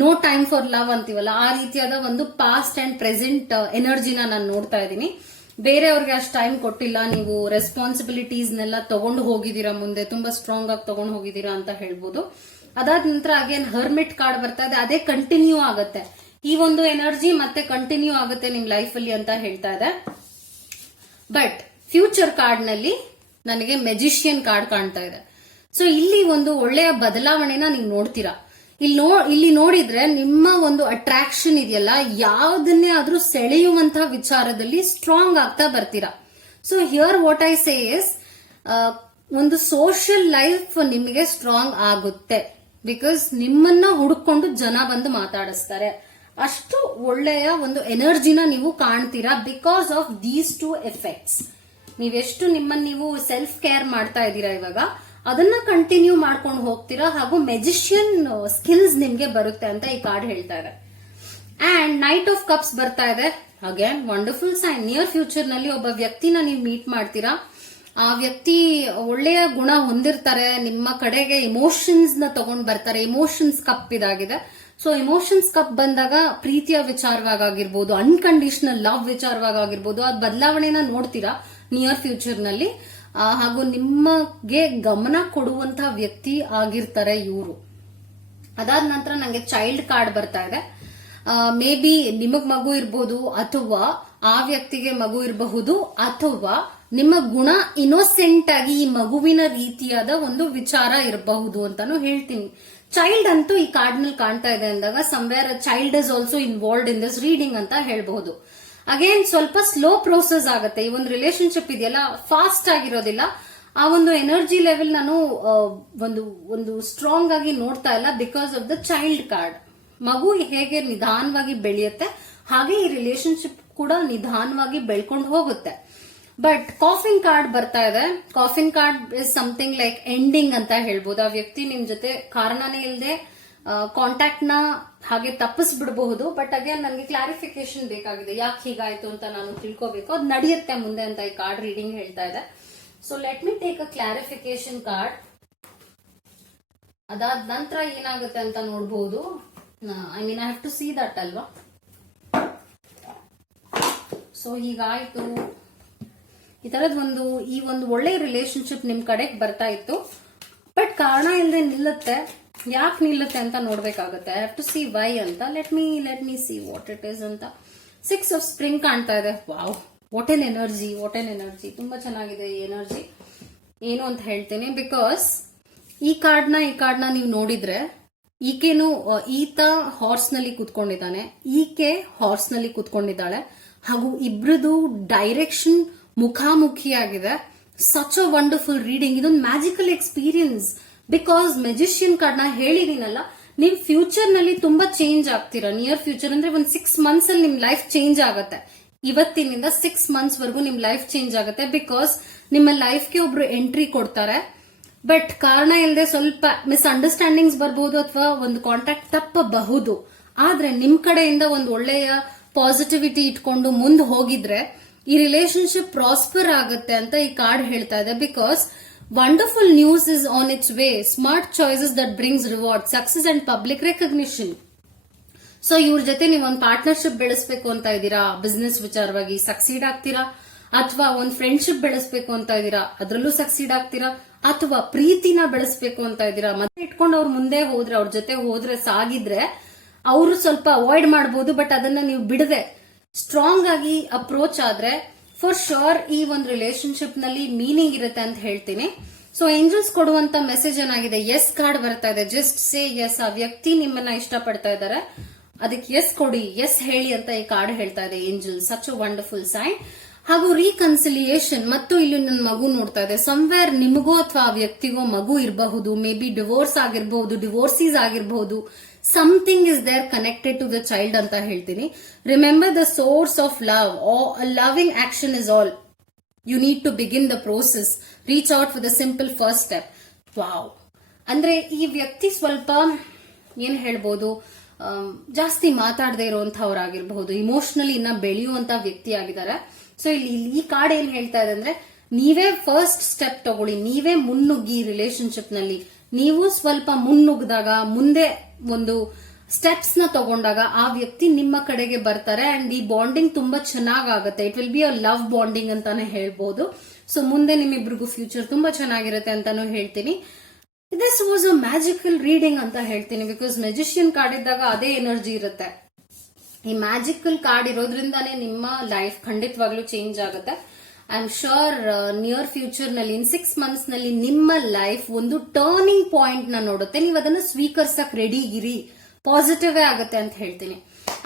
ನೋ ಟೈಮ್ ಫಾರ್ ಲವ್ ಅಂತೀವಲ್ಲ, ಆ ರೀತಿಯಾದ ಒಂದು ಪಾಸ್ಟ್ ಅಂಡ್ ಪ್ರೆಸೆಂಟ್ ಎನರ್ಜಿನ ನಾನು ನೋಡ್ತಾ ಇದ್ದೀನಿ. ಬೇರೆಯವ್ರಿಗೆ ಅಷ್ಟು ಟೈಮ್ ಕೊಟ್ಟಿಲ್ಲ, ನೀವು ರೆಸ್ಪಾನ್ಸಿಬಿಲಿಟೀಸ್ನೆಲ್ಲ ತಗೊಂಡು ಹೋಗಿದ್ದೀರಾ, ಮುಂದೆ ತುಂಬಾ ಸ್ಟ್ರಾಂಗ್ ಆಗಿ ತಗೊಂಡು ಹೋಗಿದ್ದೀರಾ ಅಂತ ಹೇಳ್ಬೋದು. ಅದಾದ ನಂತರ ಅಗೇನ್ ಹರ್ಮಿಟ್ ಕಾರ್ಡ್ ಬರ್ತಾ ಇದೆ, ಅದೇ ಕಂಟಿನ್ಯೂ ಆಗುತ್ತೆ. ಈ ಒಂದು ಎನರ್ಜಿ ಮತ್ತೆ ಕಂಟಿನ್ಯೂ ಆಗುತ್ತೆ ನಿಮ್ ಲೈಫ್ ಅಲ್ಲಿ ಅಂತ ಹೇಳ್ತಾ ಇದೆ. ಬಟ್ ಫ್ಯೂಚರ್ ಕಾರ್ಡ್ ನಲ್ಲಿ ನನಗೆ ಮೆಜಿಷಿಯನ್ ಕಾರ್ಡ್ ಕಾಣ್ತಾ ಇದೆ. ಸೊ ಇಲ್ಲಿ ಒಂದು ಒಳ್ಳೆಯ ಬದಲಾವಣೆನ ನೀವು ನೋಡ್ತೀರಾ. ಇಲ್ಲಿ ನೋಡಿದ್ರೆ ನಿಮ್ಮ ಒಂದು ಅಟ್ರಾಕ್ಷನ್ ಇದೆಯಲ್ಲ, ಯಾವುದನ್ನೇ ಆದ್ರೂ ಸೆಳೆಯುವಂತಹ ವಿಚಾರದಲ್ಲಿ ಸ್ಟ್ರಾಂಗ್ ಆಗ್ತಾ ಬರ್ತೀರಾ. So here what I say is, ಒಂದು ಸೋಷಿಯಲ್ ಲೈಫ್ ನಿಮಗೆ ಸ್ಟ್ರಾಂಗ್ ಆಗುತ್ತೆ. ಬಿಕಾಸ್ ನಿಮ್ಮನ್ನ ಹುಡುಕೊಂಡು ಜನ ಬಂದು ಮಾತಾಡಿಸ್ತಾರೆ. ಅಷ್ಟು ಒಳ್ಳೆಯ ಒಂದು ಎನರ್ಜಿನ ನೀವು ಕಾಣ್ತೀರಾ because of these two effects. ನೀವೆಷ್ಟು ನಿಮ್ಮನ್ನ ನೀವು ಸೆಲ್ಫ್ ಕೇರ್ ಮಾಡ್ತಾ ಇದ್ದೀರಾ ಇವಾಗ, ಅದನ್ನ ಕಂಟಿನ್ಯೂ ಮಾಡ್ಕೊಂಡು ಹೋಗ್ತೀರಾ. ಹಾಗೂ ಮೆಜಿಷಿಯನ್ ಸ್ಕಿಲ್ಸ್ ನಿಮ್ಗೆ ಬರುತ್ತೆ ಅಂತ ಈ ಕಾರ್ಡ್ ಹೇಳ್ತಾ ಇದೆ. ಅಂಡ್ ನೈಟ್ ಆಫ್ ಕಪ್ಸ್ ಬರ್ತಾ ಇದೆ. Again wonderful sign. Near future ನಲ್ಲಿ ಒಬ್ಬ ವ್ಯಕ್ತಿನ ನೀವು ಮೀಟ್ ಮಾಡ್ತೀರಾ. ಆ ವ್ಯಕ್ತಿ ಒಳ್ಳೆಯ ಗುಣ ಹೊಂದಿರ್ತಾರೆ. ನಿಮ್ಮ ಕಡೆಗೆ ಇಮೋಷನ್ಸ್ ನ ತಗೊಂಡ್ ಬರ್ತಾರೆ. ಇಮೋಷನ್ಸ್ ಕಪ್ ಇದಾಗಿದೆ. ಸೊ ಇಮೋಷನ್ಸ್ ಕಪ್ ಬಂದಾಗ ಪ್ರೀತಿಯ ವಿಚಾರವಾಗಿರ್ಬೋದು, ಅನ್ಕಂಡೀಷನಲ್ ಲವ್ ವಿಚಾರವಾಗಿರ್ಬೋದು, ಆ ಬದಲಾವಣೆನ ನೋಡ್ತೀರಾ ನಿಯರ್ ಫ್ಯೂಚರ್ ನಲ್ಲಿ. ಹಾಗೂ ನಿಮಗೆ ಗಮನ ಕೊಡುವಂತಹ ವ್ಯಕ್ತಿ ಆಗಿರ್ತಾರೆ ಇವರು. ಅದಾದ ನಂತರ ನಂಗೆ ಚೈಲ್ಡ್ ಕಾರ್ಡ್ ಬರ್ತಾ ಇದೆ. ಮೇ ಬಿ ನಿಮಗ್ ಮಗು ಇರಬಹುದು, ಅಥವಾ ಆ ವ್ಯಕ್ತಿಗೆ ಮಗು ಇರಬಹುದು, ಅಥವಾ ನಿಮ್ಮ ಗುಣ ಇನ್ನೋಸೆಂಟ್ ಆಗಿ ಈ ಮಗುವಿನ ರೀತಿಯಾದ ಒಂದು ವಿಚಾರ ಇರಬಹುದು ಅಂತಾನು ಹೇಳ್ತೀನಿ. ಚೈಲ್ಡ್ ಅಂತೂ ಈ ಕಾರ್ಡ್ ನಲ್ಲಿ ಕಾಣ್ತಾ ಇದೆ ಅಂದಾಗ somewhere child is also involved in this reading ಅಂತ ಹೇಳ್ಬಹುದು. ಅಗೇನ್ ಸ್ವಲ್ಪ ಸ್ಲೋ ಪ್ರೋಸೆಸ್ ಆಗುತ್ತೆ. ಈ ಒಂದು ರಿಲೇಶನ್ಶಿಪ್ ಇದೆಯಲ್ಲ, ಫಾಸ್ಟ್ ಆಗಿರೋದಿಲ್ಲ. ಆ ಒಂದು ಎನರ್ಜಿ ಲೆವೆಲ್ ನಾನು ಒಂದು ಸ್ಟ್ರಾಂಗ್ ಆಗಿ ನೋಡ್ತಾ ಇಲ್ಲ because of the child card. ಮಗು ಹೇಗೆ ನಿಧಾನವಾಗಿ ಬೆಳೆಯುತ್ತೆ ಹಾಗೆ ಈ ರಿಲೇಶನ್ಶಿಪ್ ಕೂಡ ನಿಧಾನವಾಗಿ ಬೆಳ್ಕೊಂಡು ಹೋಗುತ್ತೆ. ಬಟ್ ಕಾಫಿನ್ ಕಾರ್ಡ್ ಬರ್ತಾ ಇದೆ. Coffin card is something like ending ಅಂತ ಹೇಳ್ಬೋದು. ಆ ವ್ಯಕ್ತಿ ನಿಮ್ ಜೊತೆ ಕಾರಣನೇ ಇಲ್ಲದೆ ಕಾಂಟ್ಯಾಕ್ಟ್ ನ ಹಾಗೆ ತಪ್ಪಿಸ್ಬಿಡಬಹುದು. ಬಟ್ ಅಗೇನ್ ನನಗೆ ಕ್ಲಾರಿಫಿಕೇಶನ್ ಬೇಕಾಗಿದೆ, ಯಾಕೆ ಹೀಗಾಯ್ತು ಅಂತ ನಾನು ತಿಳ್ಕೋಬೇಕು. ಅದು ನಡೆಯುತ್ತೆ ಮುಂದೆ ಅಂತ ಈ ಕಾರ್ಡ್ ರೀಡಿಂಗ್ ಹೇಳ್ತಾ ಇದೆ. So let me take a clarification card. ಅದಾದ ನಂತರ ಏನಾಗುತ್ತೆ ಅಂತ ನೋಡಬಹುದು. I mean I have to see that ಅಲ್ವಾ. ಸೊ ಹೀಗಾಯ್ತು. ಈ ತರದ್ ಈ ಒಂದು ಒಳ್ಳೆ ರಿಲೇಶನ್ಶಿಪ್ ನಿಮ್ ಕಡೆಗೆ ಬರ್ತಾ ಇತ್ತು. ಬಟ್ ಕಾರಣ ಇಲ್ಲದೆ ನಿಲ್ಲುತ್ತೆ. ಯಾಕೆ ನಿಲ್ಲುತ್ತೆ ಅಂತ ನೋಡ್ಬೇಕಾಗುತ್ತೆ. I have to see why ಅಂತ. Let me see what it is ಅಂತ. 6 ಆಫ್ ಸ್ಪ್ರಿಂಗ್ ಕಾಣ್ತಾ ಇದೆ. Wow, what an energy. ತುಂಬಾ ಚೆನ್ನಾಗಿದೆ ಈ ಎನರ್ಜಿ. ಏನು ಅಂತ ಹೇಳ್ತೀನಿ. ಬಿಕಾಸ್ ಈ ಕಾರ್ಡ್ನ ನೀವು ನೋಡಿದ್ರೆ, ಈತ ಹಾರ್ಸ್ ನಲ್ಲಿ ಕೂತ್ಕೊಂಡಿದ್ದಾನೆ, ಈಕೆ ಹಾರ್ಸ್ ನಲ್ಲಿ ಕೂತ್ಕೊಂಡಿದ್ದಾಳೆ. ಹಾಗೂ ಇಬ್ರದು ಡೈರೆಕ್ಷನ್ ಮುಖಾಮುಖಿಯಾಗಿದೆ. Such a wonderful reading. ಇದೊಂದು magical experience. Because magician card ನ ಹೇಳಿದೀನಲ್ಲ, ನಿಮ್ ಫ್ಯೂಚರ್ ನಲ್ಲಿ ತುಂಬಾ ಚೇಂಜ್ ಆಗ್ತೀರಾ. ನಿಯರ್ ಫ್ಯೂಚರ್ ಅಂದ್ರೆ ಒಂದು 6 ಮಂತ್ಸ್ ಅಲ್ಲಿ ನಿಮ್ ಲೈಫ್ ಚೇಂಜ್ ಆಗುತ್ತೆ. ಇವತ್ತಿನಿಂದ 6 ಮಂತ್ಸ್ ವರೆಗೂ ನಿಮ್ ಲೈಫ್ ಚೇಂಜ್ ಆಗುತ್ತೆ. ಬಿಕಾಸ್ ನಿಮ್ಮ ಲೈಫ್ಗೆ ಒಬ್ರು ಎಂಟ್ರಿ ಕೊಡ್ತಾರೆ. ಬಟ್ ಕಾರಣ ಇಲ್ಲದೆ ಸ್ವಲ್ಪ ಮಿಸ್ಅಂಡರ್ಸ್ಟ್ಯಾಂಡಿಂಗ್ಸ್ ಬರಬಹುದು, ಅಥವಾ ಒಂದು ಕಾಂಟ್ಯಾಕ್ಟ್ ತಪ್ಪಬಹುದು. ಆದ್ರೆ ನಿಮ್ ಕಡೆಯಿಂದ ಒಂದು ಒಳ್ಳೆಯ ಪಾಸಿಟಿವಿಟಿ ಇಟ್ಕೊಂಡು ಮುಂದೆ ಹೋಗಿದ್ರೆ ಈ ರಿಲೇಶನ್ಶಿಪ್ ಪ್ರಾಸ್ಪರ್ ಆಗುತ್ತೆ ಅಂತ ಈ ಕಾರ್ಡ್ ಹೇಳ್ತಾ ಇದೆ. Because wonderful news is on its way. Smart choices that brings reward, success and public recognition. So ಇವ್ರ ಜೊತೆ ನೀವು ಒಂದು ಪಾರ್ಟ್ನರ್ಶಿಪ್ ಬೆಳೆಸಬೇಕು ಅಂತ ಇದ್ದೀರಾ, ಬಿಸ್ನೆಸ್ ವಿಚಾರವಾಗಿ ಸಕ್ಸೀಡ್ ಆಗ್ತೀರಾ. ಅಥವಾ ಒಂದು ಫ್ರೆಂಡ್ಶಿಪ್ ಬೆಳೆಸಬೇಕು ಅಂತ ಇದ್ದೀರಾ, ಅದರಲ್ಲೂ ಸಕ್ಸೀಡ್ ಆಗ್ತೀರಾ. ಅಥವಾ ಪ್ರೀತಿನ ಬೆಳೆಸಬೇಕು ಅಂತ ಇದ್ದೀರಾ, ಮತ್ತೆ ಇಟ್ಕೊಂಡು ಅವ್ರ ಮುಂದೆ ಹೋದ್ರೆ, ಅವ್ರ ಜೊತೆ ಹೋದ್ರೆ, ಸಾಗಿದ್ರೆ ಅವರು ಸ್ವಲ್ಪ ಅವಾಯ್ಡ್ ಮಾಡಬಹುದು. ಬಟ್ ಅದನ್ನ ನೀವು ಬಿಡದೆ ಸ್ಟ್ರಾಂಗ್ ಆಗಿ ಅಪ್ರೋಚ್ ಆದ್ರೆ ಫಾರ್ ಶೋರ್ ಈ ಒಂದು ರಿಲೇಶನ್ಶಿಪ್ ನಲ್ಲಿ ಮೀನಿಂಗ್ ಇರುತ್ತೆ ಅಂತ ಹೇಳ್ತೀನಿ. ಸೊ ಏಂಜಲ್ಸ್ ಕೊಡುವಂತ ಮೆಸೇಜ್ ಏನಾಗಿದೆ, ಎಸ್ ಕಾರ್ಡ್ ಬರ್ತಾ ಇದೆ. Just say yes. ಆ ವ್ಯಕ್ತಿ ನಿಮ್ಮನ್ನ ಇಷ್ಟಪಡ್ತಾ ಇದ್ದಾರೆ, ಅದಕ್ಕೆ ಎಸ್ ಕೊಡಿ, ಎಸ್ ಹೇಳಿ ಅಂತ ಈ ಕಾರ್ಡ್ ಹೇಳ್ತಾ ಇದೆ angel. Such a wonderful sign. ಹಾಗೂ ರೀಕನ್ಸಿಲಿಯೇಷನ್. ಮತ್ತು ಇಲ್ಲಿ ನನ್ನ ಮಗು ನೋಡ್ತಾ ಇದೆ. ಸಮ್ವೇರ್ ನಿಮಗೋ ಅಥವಾ ಆ ವ್ಯಕ್ತಿಗೋ ಮಗು ಇರಬಹುದು. ಮೇ ಬಿ ಡಿವೋರ್ಸ್ ಆಗಿರಬಹುದು, ಡಿವೋರ್ಸೀಸ್ ಆಗಿರಬಹುದು. Something is there connected to the child ಅಂತ ಹೇಳ್ತೀನಿ. Remember the source of love. Loving action is all. You need to begin the process. Reach out for the simple first step. Wow. ಅಂದ್ರೆ ಈ ವ್ಯಕ್ತಿ ಸ್ವಲ್ಪ ಏನ್ ಹೇಳ್ಬೋದು, ಜಾಸ್ತಿ ಮಾತಾಡದೆ ಇರುವಂತಹವರಾಗಿರಬಹುದು. ಇಮೋಷನಲಿ ಇನ್ನ ಬೆಳೆಯುವಂತ ವ್ಯಕ್ತಿ ಆಗಿದ್ದಾರೆ. ಸೊ ಇಲ್ಲಿ ಈ ಕಾರ್ಡ್ ಏನ್ ಹೇಳ್ತಾ ಇದೆ ಅಂದ್ರೆ, ನೀವೇ ಫಸ್ಟ್ ಸ್ಟೆಪ್ ತಗೊಳ್ಳಿ, ನೀವೇ ಮುನ್ನುಗ್ಗಿ ರಿಲೇಶನ್ಶಿಪ್ ನಲ್ಲಿ. ನೀವು ಸ್ವಲ್ಪ ಮುನ್ನುಗ್ಗಿದಾಗ, ಮುಂದೆ ಒಂದು ಸ್ಟೆಪ್ಸ್ ನ ತಗೊಂಡಾಗ ಆ ವ್ಯಕ್ತಿ ನಿಮ್ಮ ಕಡೆಗೆ ಬರ್ತಾರೆ. ಅಂಡ್ ಈ ಬಾಂಡಿಂಗ್ ತುಂಬಾ ಚೆನ್ನಾಗಾಗುತ್ತೆ. It will be a love bonding ಅಂತಾನೆ ಹೇಳ್ಬಹುದು. ಸೊ ಮುಂದೆ ನಿಮ್ಮಿಬ್ರಿಗೂ ಫ್ಯೂಚರ್ ತುಂಬಾ ಚೆನ್ನಾಗಿರುತ್ತೆ ಅಂತಾನು ಹೇಳ್ತೀನಿ. This was a magical reading ಅಂತ ಹೇಳ್ತೀನಿ. ಬಿಕಾಸ್ ಮೆಜಿಷಿಯನ್ ಕಾರ್ಡ್ ಇದ್ದಾಗ ಅದೇ ಎನರ್ಜಿ ಇರುತ್ತೆ. ಈ ಮ್ಯಾಜಿಕಲ್ ಕಾರ್ಡ್ ಇರೋದ್ರಿಂದಾನೇ ನಿಮ್ಮ ಲೈಫ್ ಖಂಡಿತವಾಗ್ಲೂ ಚೇಂಜ್ ಆಗುತ್ತೆ. I am sure near future ನಲ್ಲಿ, ಇನ್ 6 ಮಂತ್ಸ್ ನಲ್ಲಿ ನಿಮ್ಮ ಲೈಫ್ ಒಂದು ಟರ್ನಿಂಗ್ ಪಾಯಿಂಟ್ ನ ನೋಡುತ್ತೆ. ನೀವು ಅದನ್ನು ಸ್ವೀಕರಿಸಕ್ ರೆಡಿಗಿರಿ. ಪಾಸಿಟಿವ್ ಆಗುತ್ತೆ ಅಂತ ಹೇಳ್ತೀನಿ.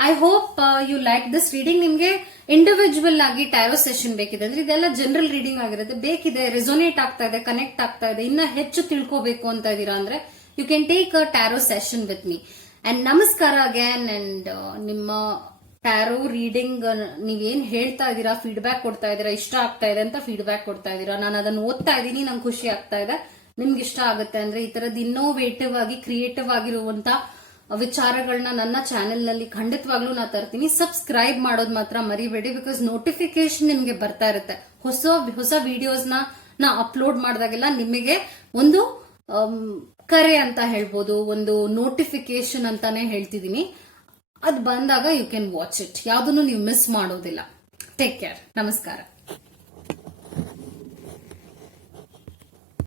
I hope you like this reading. ನಿಮ್ಗೆ ಇಂಡಿವಿಜುವಲ್ ಆಗಿ ಟ್ಯಾರೋ ಸೆಷನ್ ಬೇಕಿದೆ ಅಂದ್ರೆ ಇದೆಲ್ಲ ಜನರಲ್ ರೀಡಿಂಗ್ ಆಗಿರುತ್ತೆ, ಬೇಕಿದೆ, ರೆಸೋನೇಟ್ ಆಗ್ತಾ ಇದೆ, ಕನೆಕ್ಟ್ ಆಗ್ತಾ ಇದೆ, ಇನ್ನ ಹೆಚ್ಚು ತಿಳ್ಕೋಬೇಕು ಅಂತ ಇದೀರಾ ಅಂದ್ರೆ you can take a tarot session with me. And ನಮಸ್ಕಾರ ಅಗೇನ್. ಅಂಡ್ ನಿಮ್ಮ ಟ್ಯಾರೋ ರೀಡಿಂಗ್ ನೀವೇನ್ ಹೇಳ್ತಾ ಇದೀರಾ, ಫೀಡ್ಬ್ಯಾಕ್ ಕೊಡ್ತಾ ಇದೀರಾ, ಇಷ್ಟ ಆಗ್ತಾ ಇದೆ ಅಂತ ಫೀಡ್ಬ್ಯಾಕ್ ಕೊಡ್ತಾ ಇದೀರಾ. ನಾನು ಅದನ್ನು ಓದ್ತಾ ಇದ್ದೀನಿ, ನಂಗೆ ಖುಷಿ ಆಗ್ತಾ ಇದೆ. ನಿಮ್ಗೆ ಇಷ್ಟ ಆಗುತ್ತೆ ಅಂದ್ರೆ ಈ ತರದ್ ಇನ್ನೋವೇಟಿವ್ ಆಗಿ ಕ್ರಿಯೇಟಿವ್ ಆಗಿರುವಂತ ವಿಚಾರಗಳನ್ನ ನನ್ನ ಚಾನೆಲ್ ನಲ್ಲಿ ಖಂಡಿತವಾಗ್ಲೂ ನಾ ತರ್ತೀನಿ. ಸಬ್ಸ್ಕ್ರೈಬ್ ಮಾಡೋದು ಮಾತ್ರ ಮರಿಬೇಡಿ, ಬಿಕಾಸ್ ನೋಟಿಫಿಕೇಶನ್ ನಿಮ್ಗೆ ಬರ್ತಾ ಇರುತ್ತೆ. ಹೊಸ ವಿಡಿಯೋಸ್ ನಾ ಅಪ್ಲೋಡ್ ಮಾಡಿದಾಗೆಲ್ಲ ನಿಮಗೆ ಒಂದು ಕರೆ ಅಂತ ಹೇಳ್ಬೋದು, ಒಂದು ನೋಟಿಫಿಕೇಶನ್ ಅಂತಾನೆ ಹೇಳ್ತಿದೀನಿ. ಅದ್ ಬಂದಾಗ ಯು ಕ್ಯಾನ್ ವಾಚ್ ಇಟ್. ಯಾವ್ದನ್ನು ನೀವು ಮಿಸ್ ಮಾಡೋದಿಲ್ಲ. Take care. ನಮಸ್ಕಾರ.